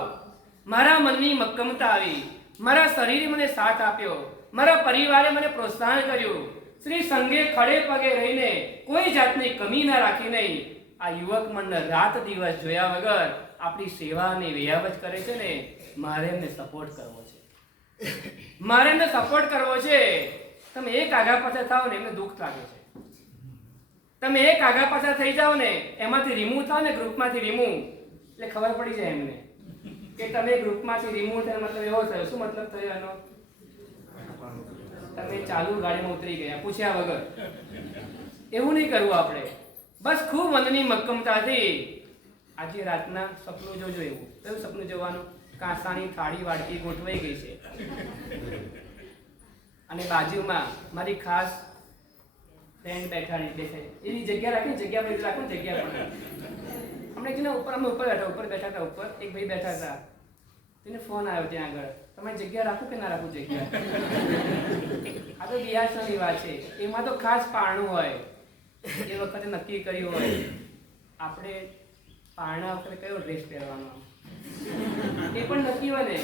મારા મનની મક્કમતા આવી, મારા શરીરે મને સાથ આપ્યો, મારા પરિવારે મને પ્રોત્સાહન કર્યું. શ્રી સંઘે ખડે પગે રહીને કોઈ જાતની કમી ના રાખી નહીં. આ યુવક મંડળ રાત દિવસ જોયા વગર આપણી સેવાની વ્યાવજ કરે છે ને. મારે એમને સપોર્ટ કરવો છે. તમે એક આગા પાછા થાવ ને એમને દુઃખ લાગે છે. તમે એક આગા પાછા થઈ જાઓ ને, એમાંથી રિમૂવ થાવ ને, ગ્રુપમાંથી રિમૂવ, એટલે ખબર પડી જાય એમને કે તમે ગ્રુપમાંથી રિમૂવ થયા. મતલબ એવો થયો. શું મતલબ થયો એનો? તમે ચાલુ ગાડીમાં ઉતરી ગયા પૂછ્યા વગર. એવું નહીં કરવું આપણે. બસ ખૂબ મનની મક્કમતાથી આજે રાતના સપનું જોજો. એવું કયું સપનું જોવાનું? કાંસાની થાળી વાડકી ગોઠવાઈ ગઈ છે અને બાજુમાં મારી ખાસ ફ્રેન્ડ દેખાય એવી જગ્યા રાખી, જગ્યા પર રાખો, જગ્યા પર હમણાં જેને ઉપર અમે ઉપર બેઠા હતા. ઉપર એક ભાઈ બેઠા હતા, તેને ફોન આવ્યો ત્યાં આગળ, તમે જગ્યા રાખો કે ના રાખો જગ્યા? આ તો બિહારની વાત છે. એમાં તો ખાસ પારણું હોય, એ વખતે નક્કી કર્યું હોય આપણે પારણા વખતે કયો ડ્રેસ પહેરવાનો એ પણ નક્કી હોય ને.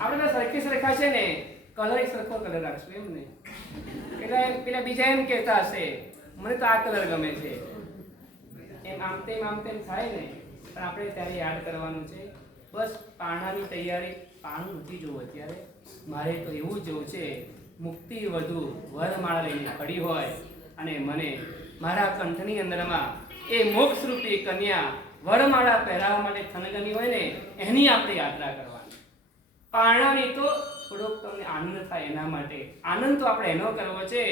આપણે તો સરખા છે ને, કલર એક સરખો કલર રાખશું એમ ને. એટલે પેલા બીજા એમ કહેતા હશે મને તો આ કલર ગમે છે, એમ આમ તેમ થાય ને. પણ આપણે ત્યારે યાદ કરવાનું છે બસ પારણાની તૈયારી. પારણું નથી જોવું અત્યારે, મારે તો એવું જોવું છે મુક્તિ વધુ વરમાળા લઈને ખડી હોય અને મને મારા કંઠની અંદરમાં એ મોક્ષરૂપી કન્યા વરમાળા પહેરાવવા માટે થનગની હોય ને, એની આપણે યાત્રા કરવાની. પારણાની તો થોડોક તમને આનંદ થાય એના માટે. આનંદ તો આપણે એનો કરવો છે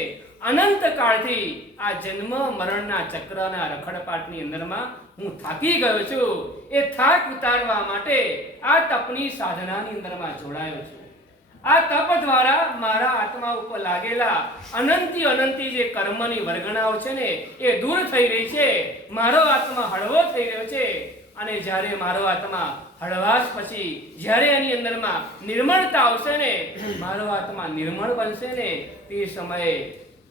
અનંત કાળથી આ જન્મ મરણના ચક્રના રખડપાટની અંદરમાં હું થાકી ગયો છું. એ થાક ઉતારવા માટે આ તપની સાધનાની અંદરમાં જોડાયો છું. આ તપ દ્વારા મારા આત્મા ઉપર લાગેલા અનંતી જે કર્મની વર્ગણાઓ છે ને એ દૂર થઈ રહી છે. મારો આત્મા હળવો થઈ રહ્યો છે અને જ્યારે મારો આત્મા હળવાશ પછી જ્યારે એની અંદરમાં નિર્મળતા આવશે ને, મારો આત્મા નિર્મળ બનશે ને, તે સમયે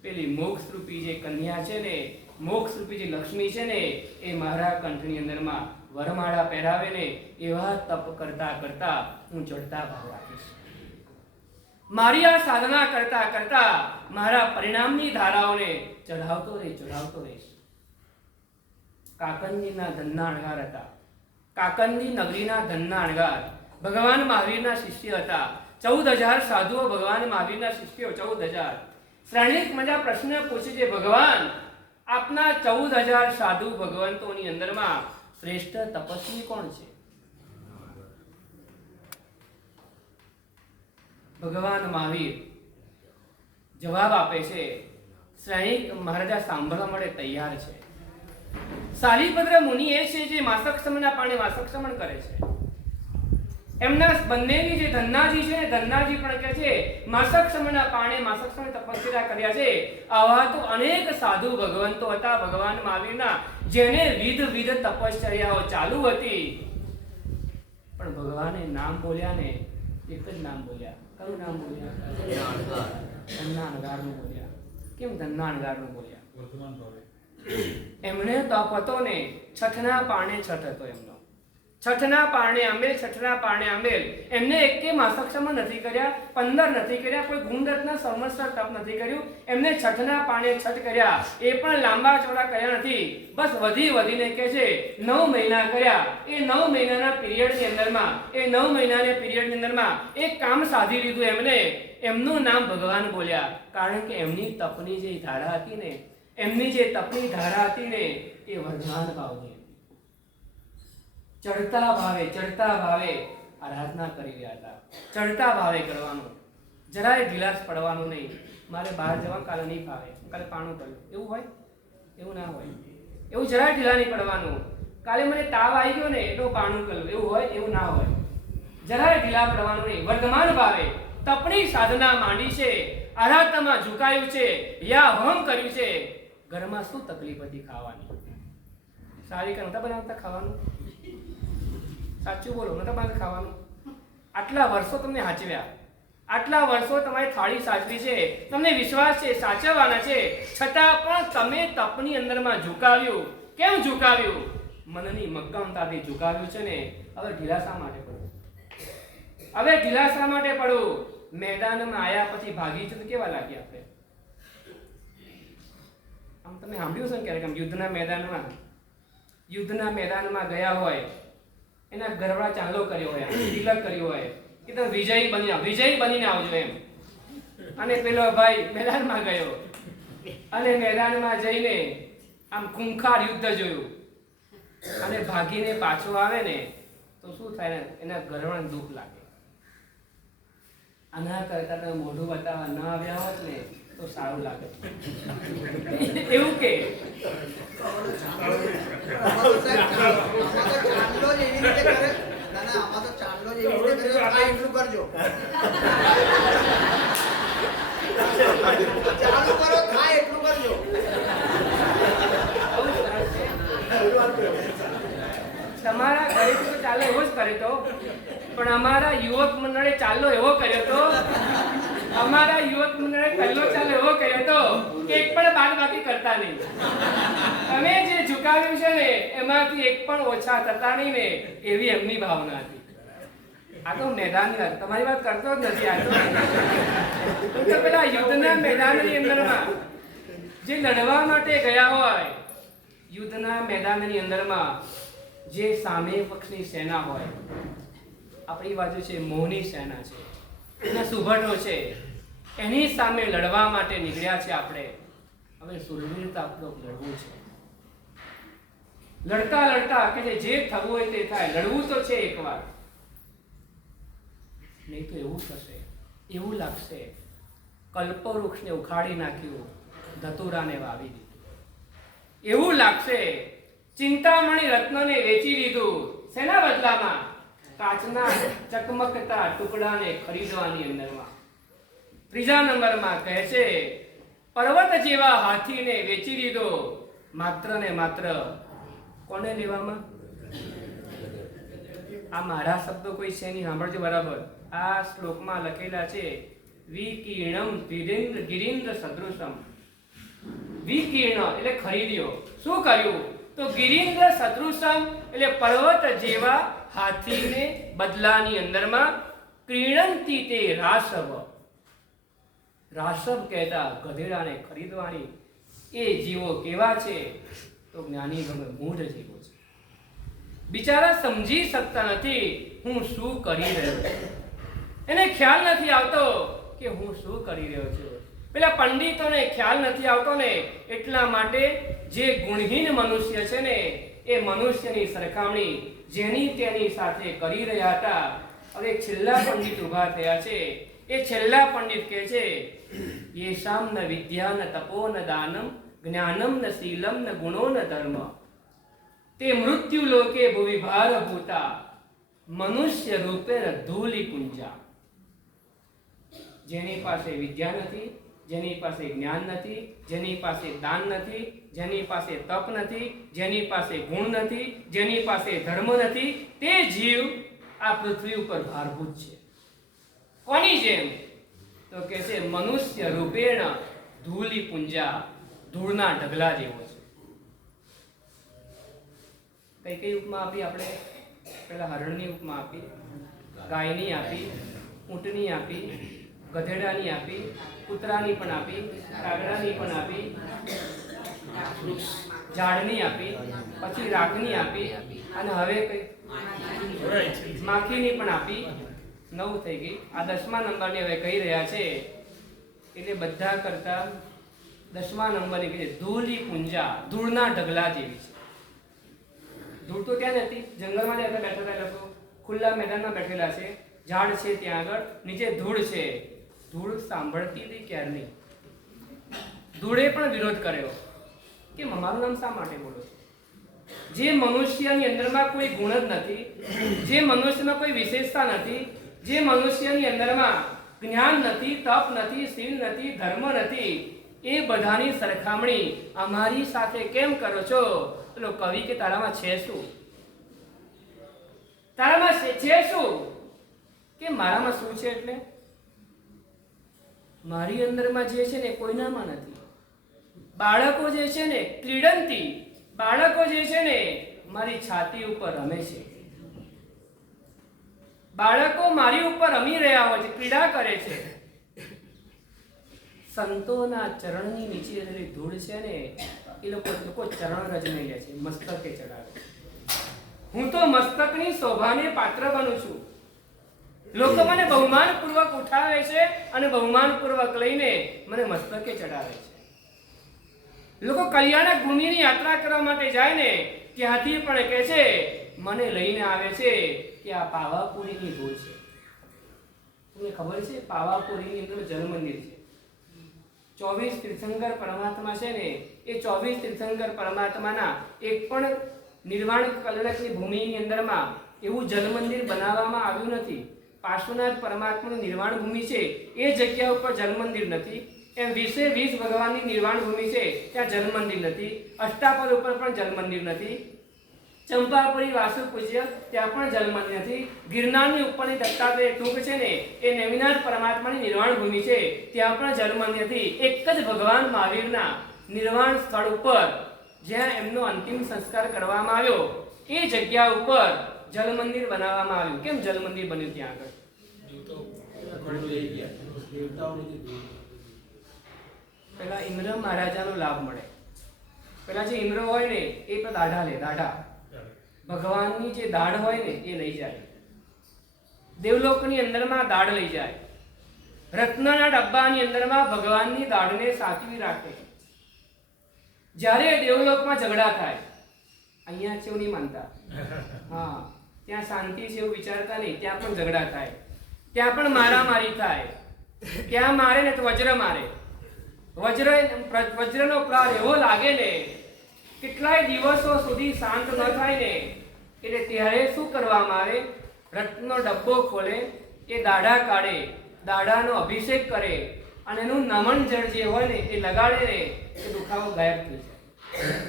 પેલી મોક્ષરૂપી જે કન્યા છે ને, મોક્ષરૂપી જે લક્ષ્મી છે ને, એ મારા કંઠની અંદરમાં વરમાળા પહેરાવે ને એવા તપ કરતા કરતા હું ચડતા ભાવ રાખીશ. મારી આ સાધના કરતા કરતા મારા પરિણામની ધારાઓને ચઢાવતો રહીશ. કાકંદીના ધનના અણગાર હતા. કાકંદી નગરીના ધનના અણગાર ભગવાન મહાવીરના શિષ્ય હતા. 14,000 સાધુઓ ભગવાન મહાવીરના શિષ્યો. 14,000. શ્રેણીક મજા પ્રશ્ન પૂછે છે, ભગવાન આપના 14,000 સાધુ ભગવંતોની અંદરમાં શ્રેષ્ઠ તપસ્વી કોણ છે? ભગવાન મહાવીર જવાબ આપે છે. શ્રેણીક મહારાજા સાંભળવા માટે તૈયાર છે. શાલીપત્ર મુનિ એ છે જે માસક સમયના પાણી માસક સમણ કરે છે. એમના બંનેની જે ધન્નાજી છે, ધન્નાજી પણ કહે છે માસક સમયના પાણી માસક સમય તપસ્યા કર્યા છે. આવા તો અનેક સાધુ ભગવંતો હતા ભગવાન મહાવીરના, જેને વિધ તપશ્ચર્યાઓ ચાલુ હતી. પણ ભગવાને નામ બોલ્યા ને, એક જ નામ બોલ્યા. કયું નામ બોલ્યા? ધનના અણગારનું બોલ્યા. કેમ ધનના અણગારનું બોલ્યા? વર્તમાન ભાવે એમણે તપ હતો ને, છઠના પારણે છઠ હતો એમનો. છઠના પારણે આંબેલ એમને એકે માસક્ષમાં નથી કર્યા, 15 નથી કર્યા, કોઈ ગુણરત્ન સંવત્સર તપ નથી કર્યું. એમને છઠના પારણે છઠ કર્યા, એ પણ લાંબા ચોડા કર્યા નથી. બસ વધીને કહે છે 9 મહિના કર્યા. એ 9 મહિનાના પીરિયડની અંદરમાં એક કામ સાધી લીધું એમને. એમનું નામ ભગવાન બોલ્યા, કારણ કે એમની તપની જે ધારા હતી ને, એ વર્ધમાન ભાવની હતી. ચડતા ભાવે આરાધના કરી રહ્યા હતા. ચડતા ભાવે કરવાનું, જરાય ઢીલાસ પડવાનું નહીં. મારે બહાર જવા કાલે નહીં ફાવે, કાલે પાણું કર્યું, એવું હોય? એવું ના હોય. એવું જરાય ઢીલા નહીં પડવાનું. કાલે મને તાવ આવી ગયો ને એટલું પાણું કર્યું, એવું હોય? એવું ના હોય. જરાય ઢીલા પડવાનું નહીં. વર્ધમાન ભાવે તપની સાધના માંડી છે, આરાધનામાં ઝુકાયું છે, યાહોમ કર્યું છે. ઘરમાં શું તકલીફ હતી ખાવાની? સારી કે નતા બનાવતા ખાવાનું? સાચું બોલો, નતા બનાવતા ખાવાનું? આટલા વર્ષો તમને સાચવ્યા, આટલા વર્ષો તમારી થાળી સાચવી છે, તમને વિશ્વાસ છે સાચવવાના છે, છતાં પણ તમે તપની અંદરમાં ઝુકાવ્યું. કેમ ઝુકાવ્યું? મનની મક્કમતાથી ઝુકાવ્યું છે ને. હવે ઢીલા શા માટે પડવું? મેદાનમાં આયા પછી ભાગી છે તો કેવા લાગ્યા આપણે? આમ તમે સાંભળ્યું છે ને ક્યારેક યુદ્ધના મેદાનમાં ગયા હોય, એના ગરબા ચાંદલો કર્યો હોય, તિલક કર્યો હોય કે તમે વિજયી બનીને આવજો એમ. અને પેલો ભાઈ મેદાનમાં ગયો અને મેદાનમાં જઈને આમ ખૂંખાર યુદ્ધ જોયું અને ભાગીને પાછો આવે ને તો શું થાય ને, એના ગરવાને દુઃખ લાગે. આના કરતા તમે મોઢું બતાવવા ન આવ્યા હોત ને તો સારું લાગે. એવું કે તમારા ઘરે તો ચાલો એવો જ કરે તો, પણ અમારા યુવક મંડળે ચાલો એવો કર્યો તો, અમારા યુવક મંડળે કલ્લો ચાલો એવો કર્યો તો કે એક પણ બાદ બાકી કરતા નહીં. તમે જે ઝુકાવ્યું છે ને એમાંથી એક પણ ઓછા થતા નહીં ને, એવી એમની ભાવના હતી. આ તો મેદાન તમારી વાત કરતો જ નથી. આ તો પેલા યુદ્ધના મેદાનની અંદરમાં જે લડવા માટે ગયા હોય, યુદ્ધના મેદાનની અંદરમાં જે સામે પક્ષની સેના હોય, આપણી બાજુ છે મોહની સેના છે, એના સુભટો છે, એની સામે લડવા માટે નીકળ્યા છે આપણે. હવે સુરવીરતાપૂર્વક લડવું છે. લડતા લડતા કે જે થવું હોય તે થાય, લડવું તો છે એકવાર, નહીં તો એવું થશે, એવું લાગશે કલ્પવૃક્ષને ઉખાડી નાખ્યું, ધતુરાને વાવી દીધું. એવું લાગશે ચિંતામણી રત્નને વેચી દીધું. શેના બદલામાં? કાચના ચકમકતા ટુકડાને ખરીદવાની અંદરમાં. ત્રીજા નંબરમાં કહે છે પર્વત જેવા હાથીને વેચી દીધો, માત્ર ને માત્ર કોને લેવામાં? આ મારા શબ્દો કોઈ છે નહીં, સાંભળજો બરાબર. આ શ્લોકમાં લખેલા છે વિકીર્ણમ વિરેન્દ્ર ગિરીન્દ્ર સદૃશમ. વિકીર્ણ એટલે ખરીદ્યો. શું કર્યું? તો ગિરીન્દ્ર સદૃશમ એટલે પર્વત જેવા હાથીને બદલાની અંદરમાં ક્રીણંતી તે રાસવ. રાસવ કહેતા ગધેડાને ખરીદવાની. એ જીવો કેવા છે? તો જ્ઞાની ગમે મૂઢ જીવો છે. બિચારા સમજી શકતા નથી હું શું કરી રહ્યો છું. એને ખ્યાલ નથી આવતો કે હું શું કરી રહ્યો છું. પેલા પંડિતોને ખ્યાલ નથી આવતો ને, એટલા માટે જે ગુણહીન મનુષ્ય છે ને, એ મનુષ્યની સરખામણી જેની તેની સાથે કરી રહ્યા હતા. હવે છેલ્લા પંડિત ઉભા થયા છે. એ છેલ્લા પંડિત કહે છે યેષામ ન વિદ્યા ન તપો ન દાનમ જ્ઞાનમ ન શીલમ ન ગુણો ન ધર્મ તે મૃત્યુ લોકે ભુવિભાર ભૂતા મનુષ્ય રૂપે ધૂલી પુંજા. જેની પાસે વિદ્યા નથી, જેની પાસે જ્ઞાન નથી, જેની પાસે દાન નથી, જેની પાસે તપ નથી, જેની પાસે ગુણ નથી, જેની પાસે ધર્મ નથી, તે જીવ આ પૃથ્વી ઉપર ભારભૂત છે. કોની જેમ? તો કે છે મનુષ્ય રૂપેણ ધૂલી પુંજા, ધૂળના ઢગલા જેવો છે. કઈ કઈ ઉપમા આપી આપણે? પેલા હરણની ઉપમા આપી, ગાયની આપી, ઊંટની આપી, ગધેડાની આપી, કૂતરાની પણ આપી, કાગડાની પણ આપી, ઝાડની આપી, પછી રાખની આપી, અને હવે કઈ માખીની પણ આપી. 9 થઈ ગઈ. આ 10મા નંબરની હવે કહી રહ્યા છે. એટલે બધા કરતા 10મા નંબરની કહે ધૂલી પુંજા, ધૂળના ઢગલા જેવી છે. ધૂળ તો ત્યાં નથી, જંગલમાં જ બેઠેલા લોકો ખુલ્લા મેદાનમાં બેઠેલા છે. ઝાડ છે ત્યાં આગળ, નીચે ધૂળ છે. ધૂળ સાંભળતી હતી ક્યારની. ધૂળે પણ વિરોધ કર્યો કે મારું નામ શા માટે બોલો છો? જે મનુષ્યની અંદરમાં કોઈ ગુણ જ નથી, જે મનુષ્યમાં કોઈ વિશેષતા નથી, જે મનુષ્યની અંદરમાં જ્ઞાન નથી, તપ નથી, શીલ નથી, ધર્મ નથી, એ બધાની સરખામણી અમારી સાથે કેમ કરો છો? પેલો કવિ કે તારામાં છે શું? તારામાં છે શું? કે મારામાં શું છે? એટલે મારી અંદરમાં જે છે ને કોઈનામાં નથી. બાળકો જે છે ને ક્રીડંતી, બાળકો જે છે ને મારી છાતી ઉપર રમે છે. બાળકો મારી ઉપર રમી રહ્યા હોય છે, ક્રીડા કરે છે. સંતોના ચરણની નીચે જે ધૂળ છે ને, એ લોકો ચરણ રજને લે છે, મસ્તકે ચડાવે. હું તો મસ્તકની શોભાને પાત્ર બનું છું. લોકો મને બહુમાનપૂર્વક ઉઠાવે છે અને બહુમાનપૂર્વક લઈને મને મસ્તકે ચડાવે છે. લોકો કલ્યાણક ભૂમિની યાત્રા કરવા માટે જાય ને, ત્યાંથી પણ કહે છે મને લઈને આવે છે કે આ પાવાપુરીની ધૂળ છે. તમને ખબર છે પાવાપુરીની અંદર જલ મંદિર છે. 24 તીર્થંકર પરમાત્મા છે ને એ 24 તીર્થંકર પરમાત્માના એક પણ નિર્વાણ કલરકની ભૂમિની અંદરમાં એવું જલ મંદિર બનાવવામાં આવ્યું નથી. પાર્શ્વનાથ પરમાત્માનું નિર્વાણ ભૂમિ છે એ જગ્યા ઉપર જલ મંદિર નથી. એમ 20 ભગવાનની નિર્વાણ ભૂમિ છે ત્યાં જલ મંદિર નથી. અષ્ટાપદ ઉપર પણ જલ મંદિર નથી. ચંપાપુરી વાસુ પૂજ્ય ત્યાં પણ જલ મંદિર નથી. ગિરનારની ઉપરની દત્તાત્રેય ટૂંક છે ને એ નેમિનાથ પરમાત્માની નિર્વાણ ભૂમિ છે ત્યાં પણ જલ મંદિર નથી. એક જ ભગવાન મહાવીરના નિર્વાણ સ્થળ ઉપર જ્યાં એમનો અંતિમ સંસ્કાર કરવામાં આવ્યો એ જગ્યા ઉપર જલ મંદિર બનાવવામાં આવ્યું. કેમ જલ મંદિર બન્યું ત્યાં આગળ? પેલા ઇન્દ્ર મહારાજાનો લાભ મળે. પેલા જે ઇન્દ્ર હોય ને એ પણ દાઢા લે. દાઢા ભગવાનની જે દાઢ હોય ને એ લઈ જાય. દેવલોકની અંદરમાં દાઢ લઈ જાય. રત્નના ડબ્બાની અંદરમાં ભગવાનની દાઢને સાચવી રાખે. જ્યારે દેવલોકમાં ઝઘડા થાય, અહીંયા છે એવું નહીં માનતા, હા ત્યાં શાંતિ છે એવું વિચારતા નહીં, ત્યાં પણ ઝઘડા થાય, ત્યાં પણ મારામારી થાય. ત્યાં મારે ને તો વજ્ર મારે. વજ્રનો પ્રહાર એવો લાગે ને કેટલાય દિવસો સુધી શાંત ન થાય ને એટલે ત્યારે શું કરવામાં આવે? રત્નનો ડબ્બો ખોલે, એ દાઢા કાઢે, દાઢાનો અભિષેક કરે અને એનું નમન જળ જે હોય ને એ લગાડે ને એ દુખાવો ગાયબ થઈ જાય.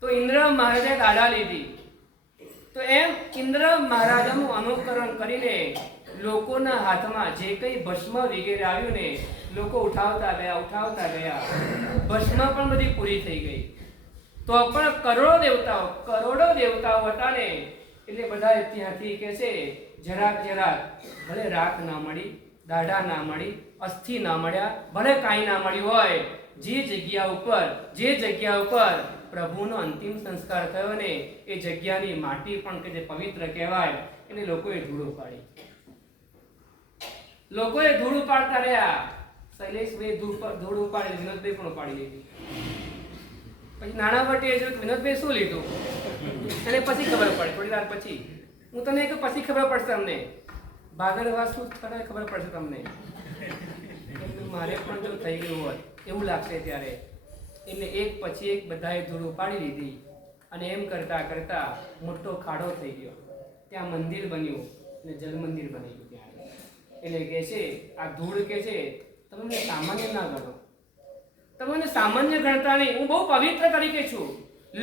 તો ઇન્દ્ર મહારાજે દાઢા લીધી. તો એમ ઇન્દ્ર મહારાજાનું અનુકરણ કરીને લોકોના હાથમાં જે કંઈ ભસ્મ વગેરે આવ્યું ને લોકો ઉઠાવતા ગયા. ભસ્મ પણ બધી પૂરી થઈ ગઈ. તો પણ કરોડો દેવતાઓ હતા ને એટલે બધા ત્યાંથી કે છે જરાક ભલે રાખ ના મળી, દાઢા ના મળી, અસ્થિ ના મળ્યા, ભલે કાંઈ ના મળ્યું હોય, જે જગ્યા ઉપર પ્રભુનો અંતિમ સંસ્કાર થયો ને એ જગ્યાની માટી પણ કે જે પવિત્ર કહેવાય એને લોકોએ ધૂળ ઉપાડી. લોકોએ ધૂળ ઉપાડતા રહ્યા. શૈલેષભાઈ ધૂળ ઉપાડી, વિનોદભાઈ પણ ઉપાડી લીધી. પછી નાણાવટીએ જોયું વિનોદભાઈ શું લીધું અને પછી ખબર પડે. થોડી વાર પછી હું તને કે પછી ખબર પડશે તમને ભાગરવા શું ખબર પડશે તમને. મારે પણ જો થઈ ગયું હોય એવું લાગશે ત્યારે. એટલે એક પછી એક બધાએ ધૂળ ઉપાડી લીધી અને એમ કરતા કરતા મોટો ખાડો થઈ ગયો. ત્યાં મંદિર બન્યું અને જલ મંદિર બની ગયું ત્યાં. એટલે કે છે આ ધૂળ કે છે તમને સામાન્ય ના ગણો, તમને સામાન્ય ગણતા નહીં. હું બહુ પવિત્ર તરીકે છું.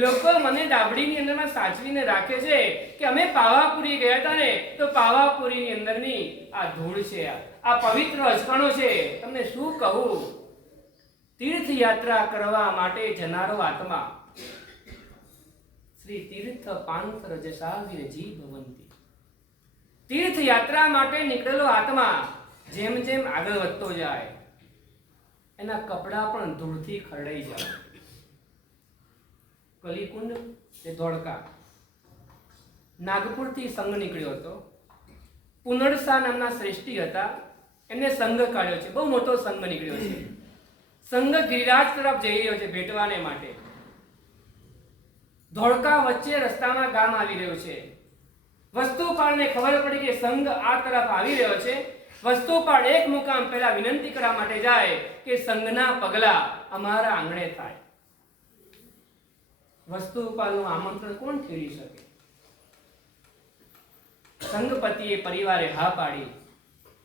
લોકો મને ડાબડીની અંદરમાં સાચવીને રાખે છે કે અમે પાવાપુરી ગયા હતા ને તો પાવાપુરીની અંદરની આ ધૂળ છે, આ પવિત્ર અજકણો છે. તમને શું કહું? તીર્થયાત્રા કરવા માટે જનારો આત્મા શ્રી તીર્થ પાંથ રજસાવીર જી ભવંતી. તીર્થયાત્રા માટે નીકળેલો આત્મા જેમ જેમ આગળ વધતો જાય એના કપડા પણ ધૂળથી ખરડાઈ જાય. કલિકુંડ તે ધોળકા. નાગપુરથી સંઘ નીકળ્યો હતો. પુનરસા નામના શ્રેષ્ઠી હતા, એમને સંઘ કાઢ્યો છે. બહુ મોટો સંઘ નીકળ્યો છે. સંઘ ગિરિરાજ તરફ જઈ રહ્યો છે ભેટવાને માટે. ધોળકા વચ્ચે રસ્તામાં ગામ આવી રહ્યું છે. વસ્તુપાળને ખબર પડી કે સંઘ આ તરફ આવી રહ્યો છે. વસ્તુપાળ એક મુકામ પહેલા વિનંતી કરવા માટે જાય કે સંઘના પગલા અમારા આંગણે થાય. વસ્તુપાળનું આમંત્રણ કોણ ફેરી શકે? સંઘપતિએ પરિવારે હા પાડી.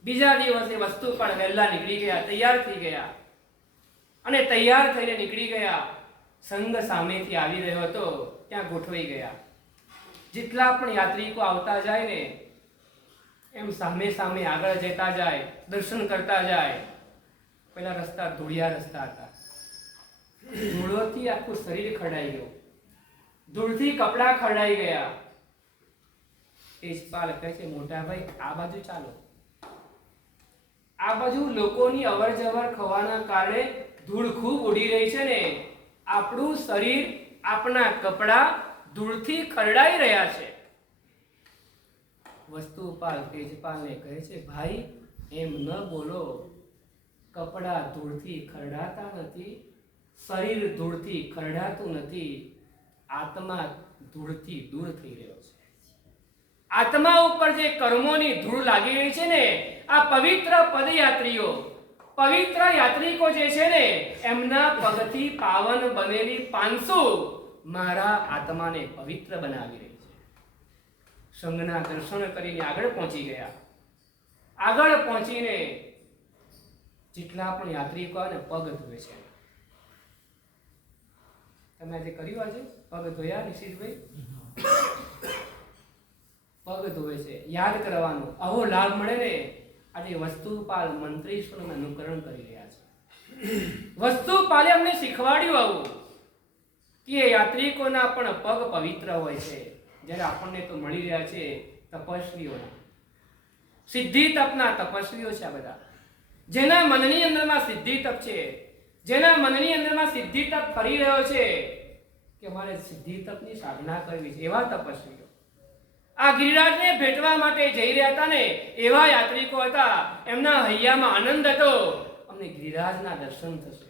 બીજા દિવસે વસ્તુપાળ વહેલા નીકળી ગયા, તૈયાર થઈ ગયા અને તૈયાર થઈને નીકળી ગયા. સંઘ સામેથી આવી રહ્યો હતો, ત્યાં ગોઠવાઈ ગયા. જેટલા પણ યાત્રિકો આવતા જાય ને એમ સામે સામે આગળ જતા જાય, દર્શન કરતા જાય. પેલા રસ્તા ધૂળિયા રસ્તા હતા. ધૂળોથી આખું શરીર ખરડાઈ ગયું, ધૂળથી કપડા ખરડાઈ ગયા. તેજપાલ કહે છે મોટા ભાઈ આ બાજુ ચાલો. આ બાજુ લોકોની અવર જવર ખવાના કારણે ધૂળ ખૂબ ઉડી રહી છે ને આપણું શરીર, આપણા કપડા ધૂળથી ખરડાઈ રહ્યા છે. વસ્તુપાલ તેજપાલને કહે છે ભાઈ એમ ન બોલો. કપડા ધૂળથી ખરડાતા નથી, શરીર ધૂળથી ખરડાતું નથી, આત્મા ધૂળથી દૂર થઈ રહ્યો છે. આત્મા ઉપર જે કર્મોની ધૂળ લાગી રહી છે ને આ પવિત્ર પદયાત્રીઓ, પવિત્ર યાત્રિકો જે છે ને એમના પગથી પાવન બનેલી પાંસો મારા આત્માને પવિત્ર બનાવી રહી છે. સંઘના દર્શન કરીને આગળ પહોંચી ગયા. આગળ પહોંચીને જેટલા પણ યાત્રિકો ને પગ ધોવે છે. તમે આજે કર્યું? આજે પગ ધોયા નિશિતભાઈ? પગ ધોવે છે. યાદ કરવાનું. આવો લાભ મળે ને. આજે વસ્તુપાલ મંત્રીશ્વરનું અનુકરણ કરી રહ્યા છે. વસ્તુપાલે અમને શીખવાડ્યું આવું કે યાત્રિકોના પણ પગ પવિત્ર હોય છે. જ્યારે આપણને તો મળી રહ્યા છે તપસ્વીઓના, સિદ્ધિ તપના તપસ્વીઓ છે આ બધા. જેના મનની અંદરમાં સિદ્ધિ તપ છે, જેના મનની અંદરમાં સિદ્ધિ તપ ફરી રહ્યો છે કે મારે સિદ્ધિ તપની સાધના કરવી છે, એવા તપસ્વીઓ આ ગિરિરાજને ભેટવા માટે જઈ રહ્યા હતા ને એવા યાત્રિકો હતા. એમના હૈયામાં આનંદ હતો, અમને ગિરિરાજના દર્શન થશે.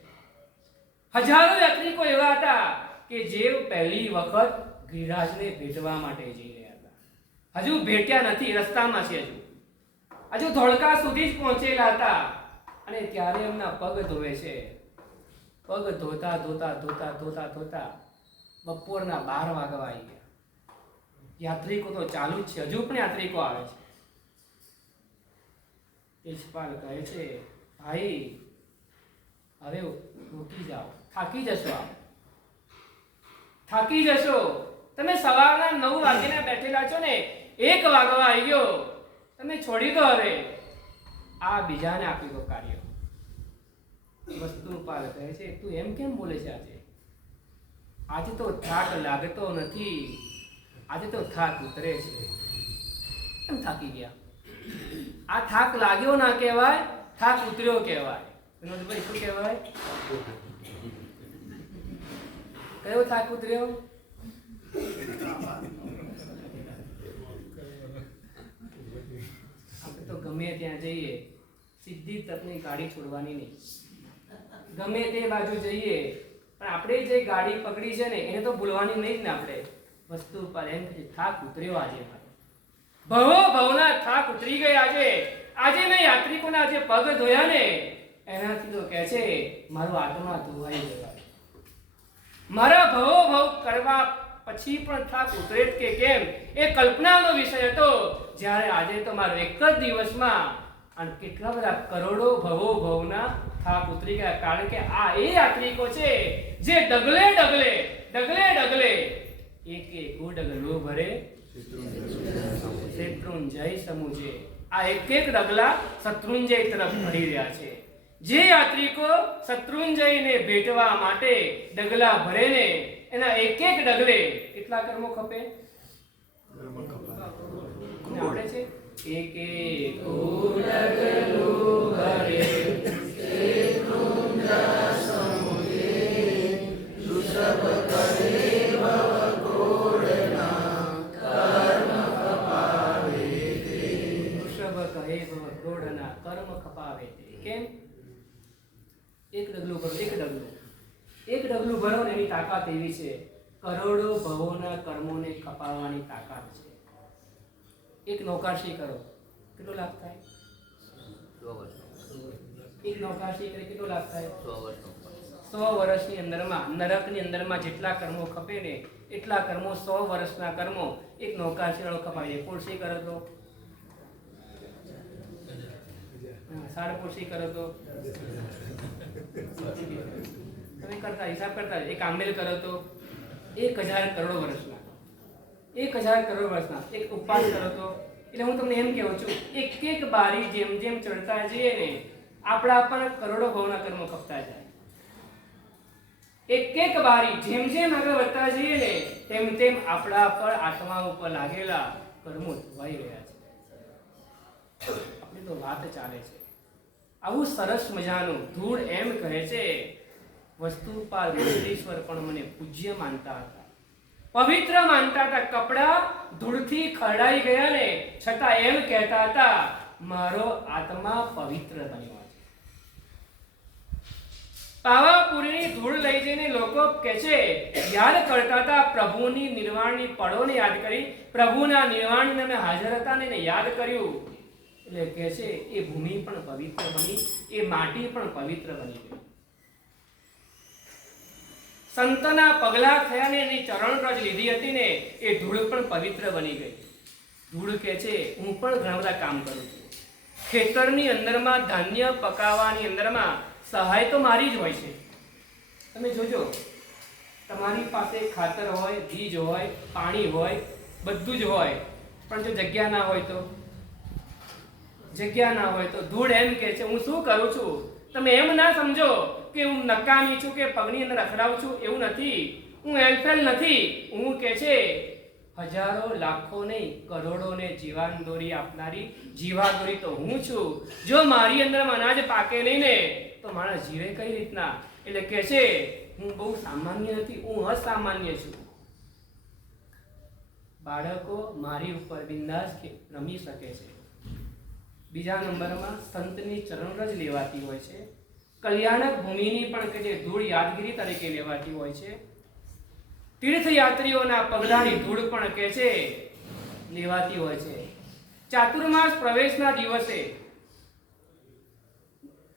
હજારો યાત્રિકો એવા હતા કે જે પહેલી વખત ગિરિરાજને ભેટવા માટે જઈ રહ્યા હતા. હજુ ભેટ્યા નથી, રસ્તામાં છે, હજુ ધોળકા સુધી જ પહોંચેલા હતા. અને ત્યારે એમના પગ ધોવે છે. પગ ધોતા ધોતા ધોતા ધોતા ધોતા બપોરના 12 વાગવા આવી ગયા. યાત્રિકો તો ચાલુ જ છે, હજુ પણ યાત્રિકો આવે છે. તેજપાલ કહે છે, ભાઈ હવે રોકી જાઓ, થાકી જશો, આપ થાકી જશો. તમે સવારના 9 વાગ્યાના બેઠેલા છો ને, 1 વાગવા આવી ગયો, તમે છોડી દો. હવે આ બીજાને આપી દો કાર્ય. વસ્તુપાલ કહે છે, તું એમ કેમ બોલે છે? આજે તો થાક લાગતો નથી, આજે તો થાક ઉતરે છે. કેમ થાકી ગયા? આ થાક લાગ્યો ના કહેવાય, થાક ઉતર્યો કહેવાય. વિનોદભાઈ શું કહેવાય? કયો થાક ઉતર્યો? આપણે તો ગમે ત્યાં જઈએ, સિદ્ધિ તપની ગાડી છોડવાની નહીં. ગમે તે બાજુ જઈએ પણ આપણે જે ગાડી પકડી છે ને એને તો ભૂલવાની નહીં જ ને. આપણે વસ્તુ પર એમ કે થાક ઉતર્યો આજે મારો, ભવો ભવના થાક ઉતરી ગયા. આજે મેં યાત્રિકોના જે પગ ધોયા ને એનાથી તો કહે છે મારો આત્મા ધોવાઈ ગયો. મારા ભવો ભવ કરવા પછી પણ થાક ઉતરે કે કેમ એ કલ્પનાનો વિષય હતો. જ્યારે આજે તો મારો એક જ દિવસમાં અને કેટલા બધા કરોડો ભવો ભવના થાક ઉતરી ગયા. કારણ કે આ એ યાત્રિકો છે જે ડગલે ડગલે ડગલે ડગલે એક એક ડગલો ભરે શત્રુંજય સમુજે. આ એક એક ડગલા શત્રુંજય તરફ ભરી રહ્યા છે. જે યાત્રિકો શત્રુંજયને ભેટવા માટે ડગલા ભરે ને એના એક એક ડગલે કેટલા કર્મો ખપે? આપણે છે એક એક ડગલું ભરે શત્રુંજય સમુજે ઋષભ કરે ભવકોડના કર્મ ખપાવે તે. ઋષભ કહે ભવકોડના કર્મ ખપાવે તે. કેમ? એક ડગલું ભરો, એક ડગલું ભરો ને એની તાકાત એવી છે, કરોડો ભવોના કર્મોને ખપાવવાની તાકાત છે. એક નૌકાશી કરો, કેટલો લાભ થાય? 100 વર્ષ. એક નૌકાશી કરે કેટલો લાભ થાય? 100 વર્ષ. 100 વર્ષની અંદરમાં નરકની અંદરમાં જેટલા કર્મો ખપે ને એટલા કર્મો 100 વર્ષના કર્મો એક નૌકાશી વાળો ખપાય. પોળસી કરો તો, સાડપોળસી કરો તો, તમે કરતા હિસાબ કરતા એક આંબેલ કરો તો 1000 કરોડ વર્ષના, 1000 કરોડ વર્ષના એક ઉપવાસ કરો તો. એટલે હું તમને એમ કહું છું એક એક બારી જેમ જેમ ચડતા જઈએ ને આપણા પણ કરોડો ભવના કર્મો ખપતા જાય. એક એક બારી જેમ જેમ આગળ વધતા જઈએ ને તેમ તેમ આપણા પર આત્મા ઉપર લાગેલા કર્મો ધોવાઈ રહ્યા છે. આપણી તો વાત ચાલે છે. આવું સરસ મજાનું ધૂળ એમ કહે છે વસ્તુપાલ મંત્રીશ્વર પણ મને પૂજ્ય માનતા હતા, પવિત્ર માનતા હતા. કપડા ધૂળથી ખરડાઈ ગયા ને છતાં એમ કહેતા હતા મારો આત્મા પવિત્ર બન્યો છે. પાવાપુરીની ધૂળ લઈ જઈને લોકો કહે છે યાદ કરતા હતા પ્રભુની નિર્વાણની પળોને યાદ કરી, પ્રભુના નિર્વાણને હાજર હતા ને યાદ કર્યું. એટલે કહે છે એ ભૂમિ પણ પવિત્ર બની, એ માટી પણ પવિત્ર બની ગઈ. સંતના પગલા થયા ને એની ચરણ રજ લીધી હતી ને એ ધૂળ પણ પવિત્ર બની ગઈ. ધૂળ કહે છે હું પણ ઘણા બધા કામ કરું છું. ખેતરની અંદરમાં ધાન્ય પકાવવાની અંદરમાં સહાય તો મારી જ હોય છે. તમે જોજો, તમારી પાસે ખાતર હોય, બીજ હોય, પાણી હોય, બધું જ હોય, પણ જો જગ્યા ના હોય તો ધૂળ એમ કહે છે હું શું કરું છું. તમે એમ ના સમજો કે હું નકામી છું કે પગની અંદર અથડાવું છું, એવું નથી. હું એલફેલ નથી. હું કહે છે હજારો લાખો નહીં કરોડોને જીવાન દોરી આપનારી જીવાદોરી તો હું છું. જો મારી અંદર અનાજ પાકે નહીં ને તો માણસ જીવે કઈ રીતના. એટલે કહે છે હું બહુ સામાન્ય નથી, હું અસામાન્ય છું. બાળકો મારી ઉપર બિંદાસ રમી શકે છે. બીજા નંબરમાં સંતની ચરણરજ લેવાતી હોય છે. કલ્યાણક ભૂમિની પણ કે જે ધૂળ યાદગીરી તરીકે લેવાતી હોય છે. તીર્થયાત્રીઓના પગલાની ધૂળ પણ કે છે લેવાતી હોય છે. ચાતુર્માસ પ્રવેશના દિવસે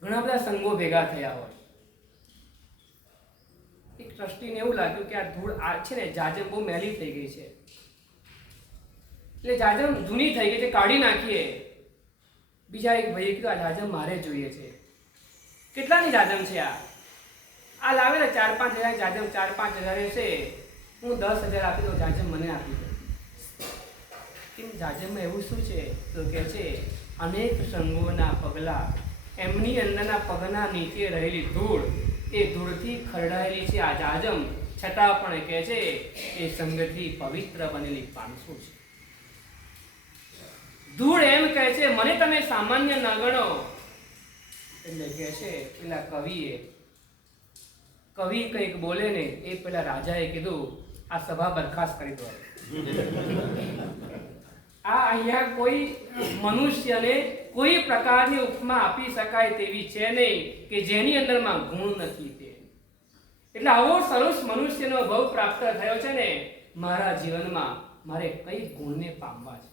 ઘણા બધા સંઘો ભેગા થયા હોય. એક ટ્રસ્ટીને એવું લાગ્યું કે આ ધૂળ આ છે ને જાજમ બહુ મેલી થઈ ગઈ છે, એટલે જાજમ જૂની થઈ ગઈ છે, કાઢી નાખીએ. બીજા એક ભાઈએ કીધું આ જાજમ મારે જોઈએ છે. કેટલાની જાજમ છે આ લાવે ને 4-5 હજાર જાજમ, 4-5 હજાર છે. હું 10,000 આપી દઉં, જાજમ મને આપી દો. કેમ જાજમમાં એવું શું છે તો કે છે અનેક સંઘોના પગલા, એમની અંદરના પગના નીચે રહેલી ધૂળ, એ ધૂળથી ખરડાયેલી છે આ જાજમ, છતાં પણ કહે છે એ સંગથી પવિત્ર બનેલી 500 છે. ધૂળ એમ કહે છે મને તમે સામાન્ય ન ગણો. એટલે કહે છે પેલા કવિ કંઈક બોલે ને એ પેલા રાજાએ કીધું આ સભા બરખાસ્ત કરી દો. આ અહીંયા કોઈ મનુષ્યને કોઈ પ્રકારની ઉપમા આપી શકાય તેવી છે નહીં કે જેની અંદરમાં ગુણ નથી તે. એટલે આવો સરસ મનુષ્યનો ભવ પ્રાપ્ત થયો છે ને મારા જીવનમાં, મારે કઈ ગુણને પામવા છે.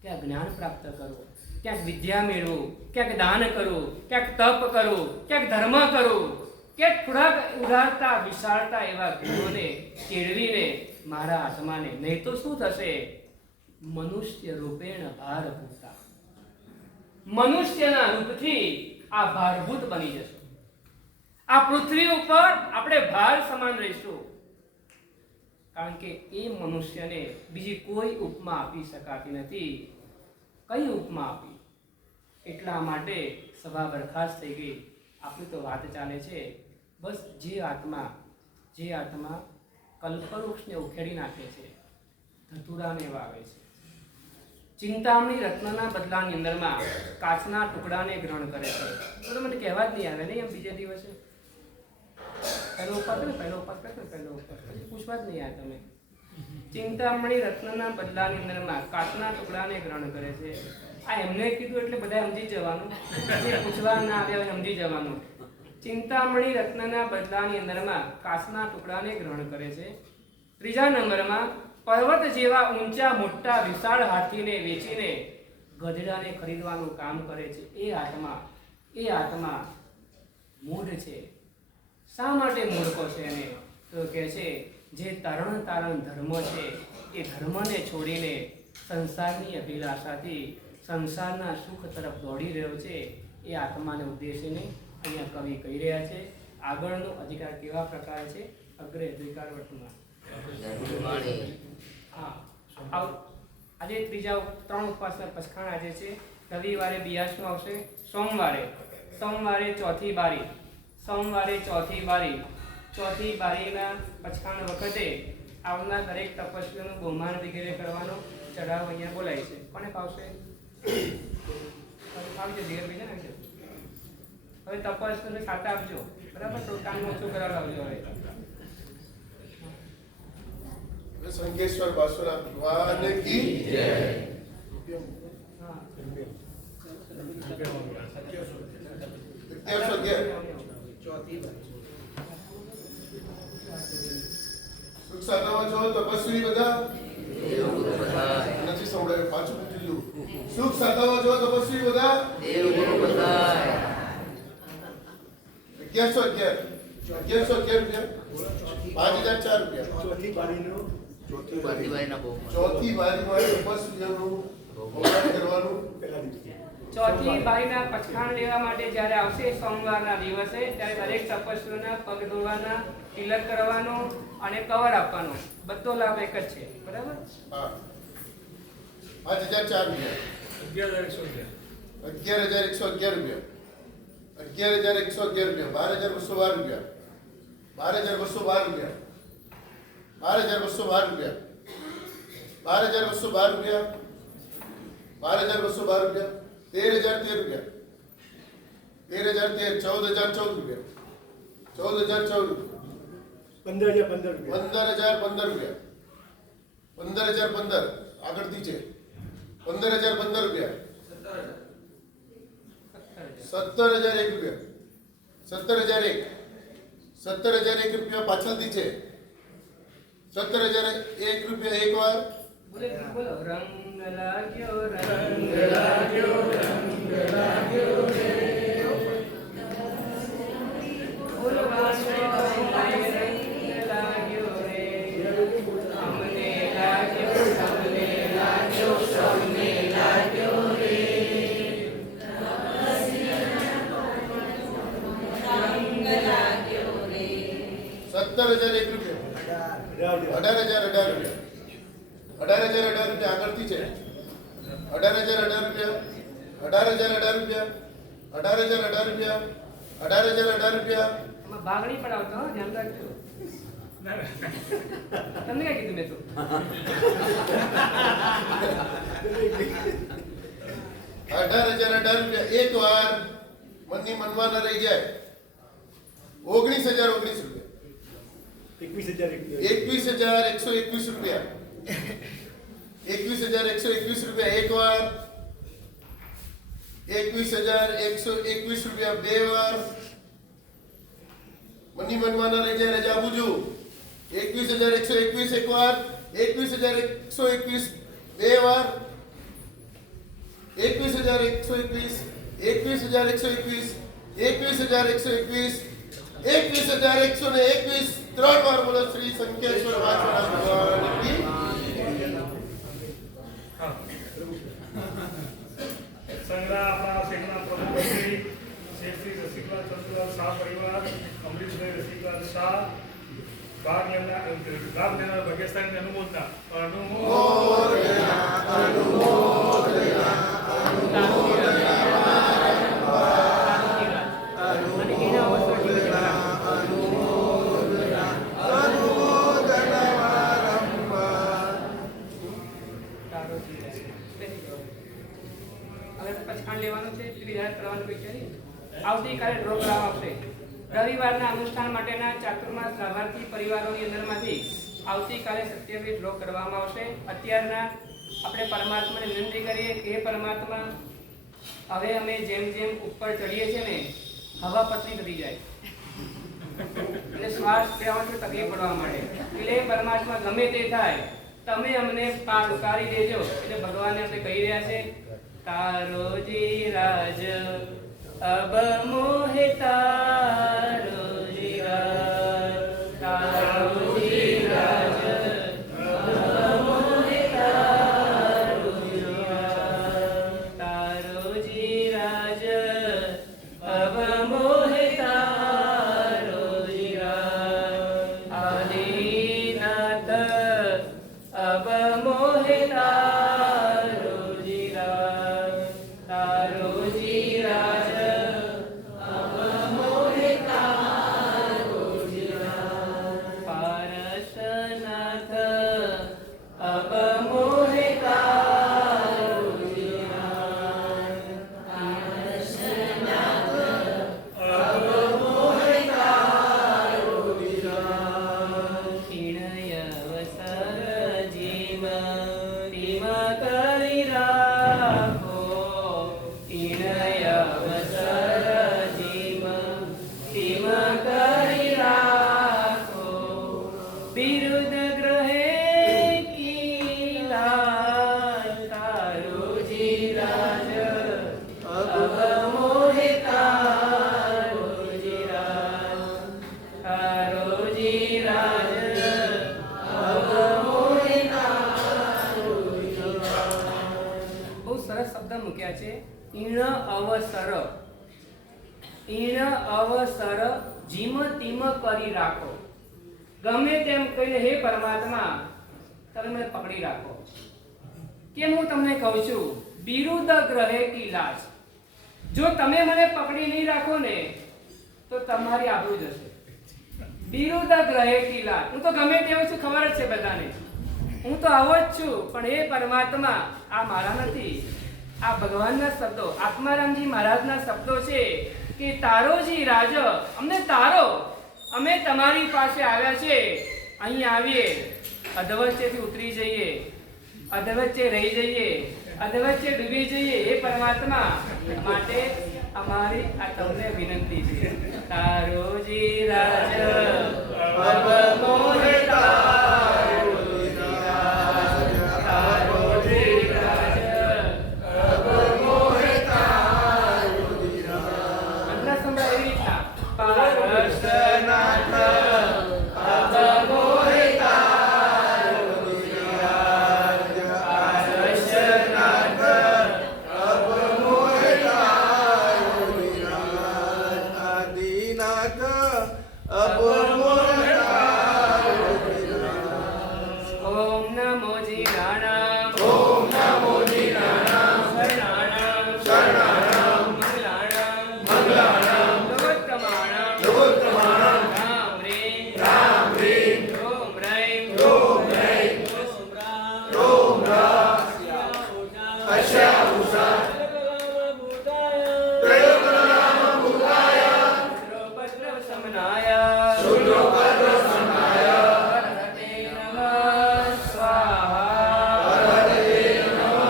ક્યાંક જ્ઞાન પ્રાપ્ત કરવું, ક્યાંક વિદ્યા મેળવું, ક્યાંક દાન કરવું, ક્યાંક તપ કરવું, ક્યાંક ધર્મ કરવું, ક્યાંક થોડાક ઉદારતા વિશાળતા એવા ગુણોને કેળવીને મારા આત્માને, નહીં તો શું થશે મનુષ્ય રૂપેણ ભારભૂતા, મનુષ્યના રૂપથી આ ભારભૂત બની જશે. આ પૃથ્વી ઉપર આપણે ભાર સમાન રહીશું. કારણ કે એ મનુષ્યને બીજી કોઈ ઉપમા આપી શકાતી નથી. કઈ ઉપમા આપી? એટલા માટે સભા બરખાસ્ત થઈ ગઈ. આપણી તો વાત ચાલે છે બસ જે આત્મા કલ્પવૃક્ષને ઉખેડી નાખે છે, ધતુરાને વાવે છે, ચિંતામણી રત્નના બદલાની અંદરમાં કાચના ટુકડાને ગ્રહણ કરે છે. તો મને કહેવા જ નહીં આવે નહીં એમ બીજે દિવસે પહેલો ઉપાસ પછી પૂછવા જ નહીં આવે તમે. ચિંતામણી રત્નના બદલાની અંદરમાં કાચના ટુકડાને ગ્રહણ કરે છે. આ એમને કીધું એટલે બધા સમજી જવાનું, પૂછવા ના આવ્યા સમજી જવાનું. ચિંતામણી રત્નના બદલાની અંદરમાં કાચના ટુકડાને ગ્રહણ કરે છે. ત્રીજા નંબરમાં પર્વત જેવા ઊંચા મોટા વિશાળ હાથીને વેચીને ગધેડાને ખરીદવાનું કામ કરે છે. એ આત્મા મૂઢ છે. શા માટે મૂર્ખો છે એને? તો કહે છે જે તારણ ધર્મ છે એ ધર્મને છોડીને સંસારની અભિલાષાથી સંસારના સુખ તરફ દોડી રહ્યો છે, એ આત્માને ઉદ્દેશીને અહીંયા કવિ કહી રહ્યા છે. આગળનો અધિકાર કેવા પ્રકાર છે? અગ્રે અધિકાર વર્તમાન. આજે ત્રીજા 3 ઉપવાસના પસખાણ આજે છે. રવિવારે બિયાસનું આવશે. સોમવારે ચોથી બારી, ચોથી બારીના પસખાણ વખતે આવનાર દરેક તપસ્વીઓનું બહુમાન વગેરે કરવાનો ચઢાવ અહીંયા બોલાય છે. કોને ફાવશે? આવજો ધીરભાઈ ને આવજો. હવે તપસ્વીઓને ખાતા આપજો, બરાબર? તો કામ ઓછું કરાવજો. હવે સંગેશ્વર બાસુરા ભગવાન કી જય. સુખ સાતામાં છો તપસ્વી બધા નથી સંભળાય. પાછું પૂછી લ્યું. સુખ સગાવો છો તપસ્વી બધા દેવ ગુરુ બધાય 1111 5004 રૂપિયા ચોથી બારીના બહુ ચોથી બારીમાં તપસ્વીઓનું હોમવર્ક કરવાનું ચોથી બારીના પચખાણ લેવા માટે જ્યારે આવશે સોમવારના દિવસે ત્યારે દરેક તપસ્વીઓના પગ ધોવાના, તિલક કરવાનો અને કવર આપવાનો બધો લાભ એક જ છે. બરાબર? હા 5004 રૂપિયા 11111 રૂપિયા 11111 રૂપિયા 12212 રૂપિયા 12212 રૂપિયા 12212 રૂપિયા 12212 રૂપિયા 12013 રૂપિયા 13013 14014 રૂપિયા 14014 15,015 રૂપિયા 15015 આગળથી છે 15015 રૂપિયા 17001 રૂપિયા 17001 રૂપિયા પાછળથી છે 17001 રૂપિયા એક વાર બોલો બોલો. રંગ લાગ્યો બોલો વાંસળીનો રંગ લાગ્યો રે. અમને લાગ્યો સૌને લાગ્યો રે. 17001 રૂપિયા 18018 રૂપિયા 18018 રૂપિયા આગળથી છે 18018 રૂપિયા 18018 રૂપિયા 18018 રૂપિયા 18018 રૂપિયા આમાં ભાગણી પણ આવતો હો, ધ્યાન રાખજો. તમને ક્યાં કીધું મેં તો? 18018 રૂપિયા એક વાર મનની મનમાં ન રહી જાય 19019 રૂપિયા 21121 રૂપિયા 21121 રૂપિયા એક વાર 21121 રૂપિયા બે વાર મની મનમાં ન રહી જાય રજા આપું છું 21121 એક વાર 21121 બે વાર 21121 21121 21121 21121 ત્રણ વાર બોલો શ્રી સંકેશ્વર વાસુદેવ ભગવાન કી સંગ્રહ આપણા શેખના પ્રમુખ શ્રી રસિકલાલ ચંદ્રલાલ શાહ પરિવાર, અમરીશભાઈ રસિકલાલ શાહ ગામ લેનાર ભાગ્યસ્થાનની અનુમોદના આવતીકાલે ડ્રો કરવામાં આવશે. રવિવારના અનુષ્ઠાન માટેના ચાતુર્માસ લાભાર્થી પરિવારોની અંદરમાંથી આવતીકાલે 27 ડ્રો કરવામાં આવશે. અત્યારના આપણે પરમાત્માને વિનંતી કરીએ કે હે પરમાત્મા, હવે અમે જેમ જેમ ઉપર ચડીએ છીએ ને હવા પતલી થતી જાય અને શ્વાસ લેવામાં તકલીફ પડવા માંડે. એટલે પરમાત્મા ગમે તે થાય તમે અમને પાર ઉતારી દેજો. એટલે ભગવાનને આપણે કહી રહ્યા છે તારો જી રાજ अब मोहे तारो जीराज तारो जीराज अब मोहे तारो जीराज तारो जीराज अब मोहे तारो जीराज आदिनाथ अब मोहे तारो जीराज तारो जीराज अब मोहे तारो લખ્યા છે, ઈણ અવસર જીમ તીમ કરી રાખો. ગમે તેમ કહીને હે પરમાત્મા તમે મને પકડી રાખો. કેમ હું તમને કહું છું, બિરુદ ગ્રહે કી લાજ. જો તમે મને પકડી નહીં રાખો ને તો તમારી આબરૂ જશે. બિરુદ ગ્રહે કી લાજ. હું તો ગમે તેવો છું, ખબર જ છે બધાને. હું તો આવો જ છું, પણ એ પરમાત્મા આ મારા નથી, આ ભગવાનના શબ્દો, આત્મારામજી મહારાજના શબ્દો છે કે તારોજી રાજ અમને તારો, અમે તમારી પાસે આવ્યા છે. અહીં આવીએ અધવચ્ચેથી ઉતરી જઈએ, અધવચ્ચે રહી જઈએ, અધવચ્ચે ડૂબી જઈએ. એ પરમાત્મા માટે અમારી આ તમને વિનંતી છે. તારોજી રાજ અબ મોરે તારોજી રાજ, તારોજી રાજ અબ મોરે તારોજી રાજ. અન્ના સંભળાય એવી રીતના પારસનાથ અબ મોરે તારોજી રાજ, પારસનાથ અબ મોરે તારોજી રાજ, આદિનાથ અબ મોરે તારોજી રાજ. ઓમ નમો જીરાણામ, ઓમ નમો જીરાણામ, શરણાણામ શરણાણામ, મંગલાણામ મંગલાણામ, લવોત્તમાણામ લવોત્તમાણામ, રામ રીમ રોમ રૈમ રોમ રામ, અસ્યા ઉષા, ત્રયોગનામ ભૂતાય, રૂદ્રોપદ્રવ સમનાય, શૂદ્રોપદ્રવ સમનાય, હરહતે નમઃ સ્વાહા, હરહતે નમઃ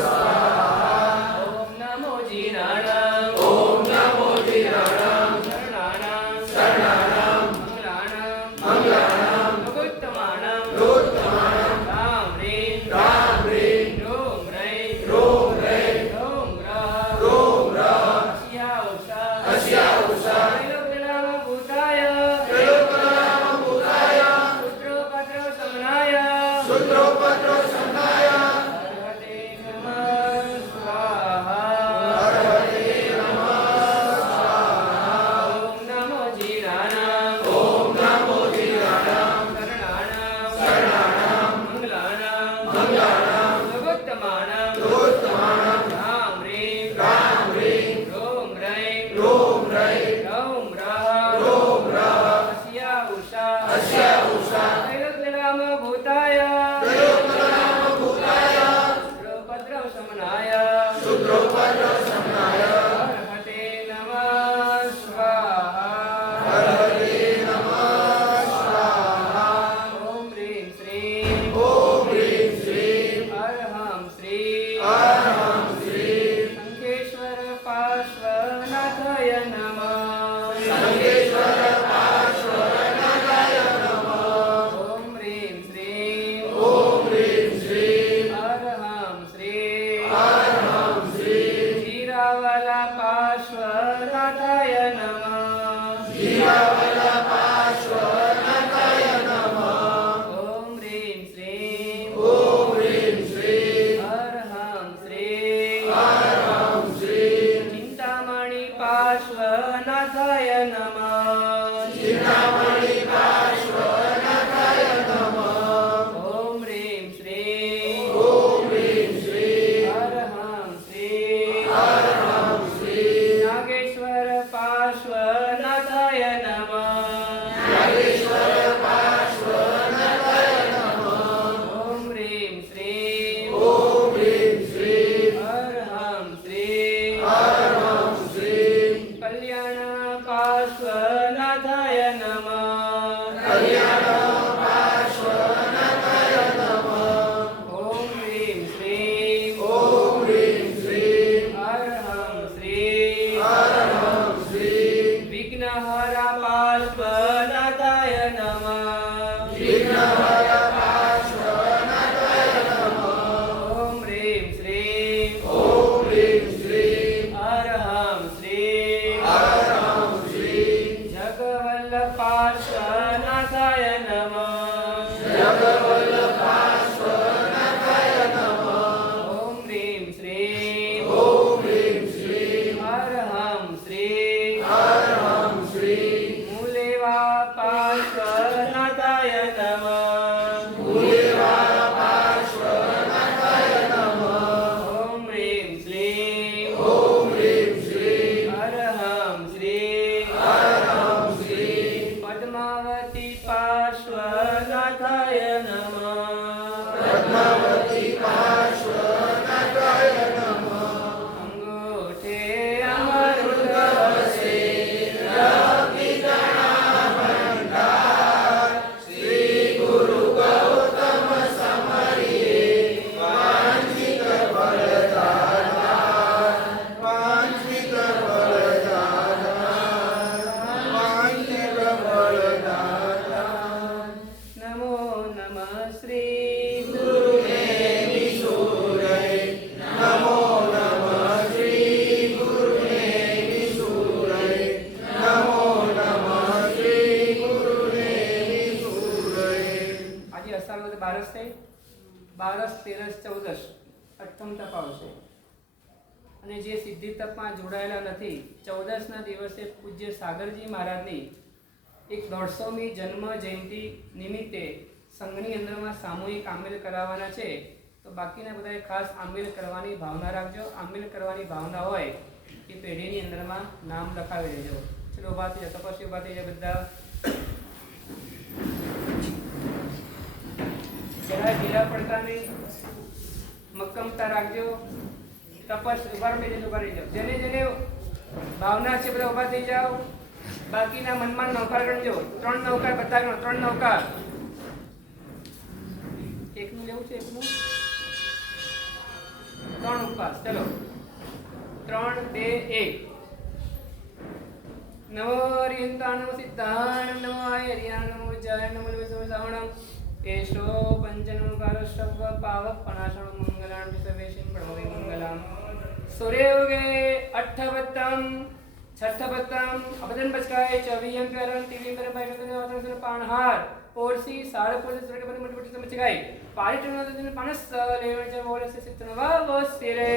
સ્વાહા. ઓમ નમો જીરાણામ, ઓમ નમો જીરાણામ, શરણાણામ શરણાણામ, મંગલાણામ મંગલાણામ, લવોત્તમાણામ લવોત્તમાણામ, રામ રીમ રામ રીમ રોમ રૈમ રોમ રૈમ રોમ રોમ રામ, અસ્યા ઉષા, અસ્યા ઉષા, ત્રૈલોક્યનામ ભૂતાય, ત્રયોગનામ ભૂતાય, શૂદ્રોપદ્રવ સમનાય, શૂદ્રોપદ્રવ સમનાય, હરહતે નમઃ સ્વાહા, હરહતે નમઃ સ્વાહા. ઓમ નમો જીરાણામ, ઓમ નમો જીરાણામ, શરણાણામ શરણાણામ, મંગલાણામ મંગલાણામ, લવોત્તમાણામ લવોત્તમાણામ, રામ રીમ રોમ રૈમ રોમ રૈમ રોમ રોમ રામ, અસ્યા ઉષા, અસ્યા ઉષા, ત્રૈલોક્યનામ ભૂતાય, ત્રયોગનામ ભૂતાય, શૂદ્રોપદ્રવ સમનાય, શૂદ્રોપદ્રવ સમનાય, હરહતે નમઃ સ્વાહા, હરહતે નમઃ સ્વાહા. ઓમ રીમ શ્રીમ ઓમ હ્રીમ શ્રીમ અરહમ શ્રી અરહમ શ્રીમ શંખેશ્વર પાર્શ્વનાથાય નમઃ, સંગેશ્વર પાર્શ્વનાથાય નમઃ. ઓમ રીમ શ્રીમ ઓમ હ્રીમ શ્રીમ અરહમ શ્રી અરહમ શ્રીમ જીરાવલા પાર્શ્વનાથાય નમઃ, જીરાવલા પાર્શ્વનાથાય નમઃ. ઓમ રીમ શ્રીમ ઓમ હ્રીમ શ્રીમ અરહમ શ્રી અરહમ શ્રીમ ચિંતામણી પાર્શ્વનાથાય નમઃ, ચિંતામણી પાર્શ્વનાથાય નમઃ. ઓમ રીમ શ્રીમ ઓમ હ્રીમ શ્રીમ અરહમ શ્રી અરહમ શ્રીમ નાગેશ્વર પાર્શ્વનાથાય નમઃ, નાગેશ્વર પાર્શ્વનાથાય નમઃ. ઓમ રીમ શ્રીમ ઓમ હ્રીમ શ્રીમ અરહમ શ્રી અરહમ શ્રીમ કલ્યાણ પાર્શ્વનાથાય નમઃ, કલ્યાણ પાર્શ્વનાથાય નમઃ. ઓમ રીમ શ્રીમ ઓમ હ્રીમ શ્રીમ અરહમ શ્રી અરહમ શ્રીમ વિઘ્નહરા પાર્શ્વનાથાય નમઃ, વિઘ્નહર પાર્શ્વનાથાય નમઃ. ઓમ રીમ શ્રીમ ઓમ હ્રીમ શ્રીમ અરહમ શ્રી અરહમ શ્રીમ જગવલ્લભ પાર્શ્વનાથાય નમઃ, જગવલ્લભ પાર્શ્વનાથાય નમઃ. ઓમ રીમ શ્રીમ ઓમ પાર્શ્વનાથાય નમઃ. ઓમ હ્રીમ શ્રીમ અરહમ શ્રી પદ્માવતી પાર્શ્વનાથાય નમઃ. અંગૂઠે અમૃત વસે નમો નમઃ શ્રી આજે અષાઢ વદ 12 થઈ. 12, 13, 14 અઠ્ઠમ તપ આવશે. અને જે સિદ્ધિ તપમાં જોડાયેલા નથી, 14 ના દિવસે પૂજ્ય સાગરજી મહારાજની એક 150મી જન્મ જયંતિ નિમિત્તે સંઘની અંદરમાં સામૂહિક આમેલ કરાવવાના છે. તો બાકીના બધાએ ખાસ આમેલ કરવાની ભાવના રાખજો. આમેલ કરવાની ભાવના હોય એ પેઢીની અંદરમાં નામ લખાવી દેજો. ચલો ઉભા થઈ જાઓ, તપસ્વી ઉભા થઈ જાઓ બધા. જરા ઢીલા પડતા નહીં, મક્કમતા રાખજો. તપસ ઉભા રહી જજો, ઉભા રહી જાઓ. જેને જેને ભાવના છે બધા ઉભા થઈ જાઓ. બાકીના મનમાં નૌકાર ગણજો. 3 નૌકાર બધા ગણો. 3 નૌકાર. એકનું લેવું છે, એકનું 3 ઉપવાસ. ચલો 3, 2, 1. નમો હરિયંતા નમો સિદ્ધાણ નમો આયર્યા નમો જય નમો વિશ્વસાવણમ એશો પંચનમ કારસ્તવ પાવક પનાશણ મંગલાન વિસવેશિન પ્રણવે મંગલામ. સૂર્યોગે અઠ્ઠવત્તમ છઠ્ઠવત્તમ અબદન બચકાય ચવિયમ પેરન ટીવી પર બાઈકન વાસન પાણહાર પોરસી સાડ પોરસી સરકે પર મટ મટ સમચકાય પારિટન પાનસ લેવણ જ બોલે સિતન વાવસ્તિરે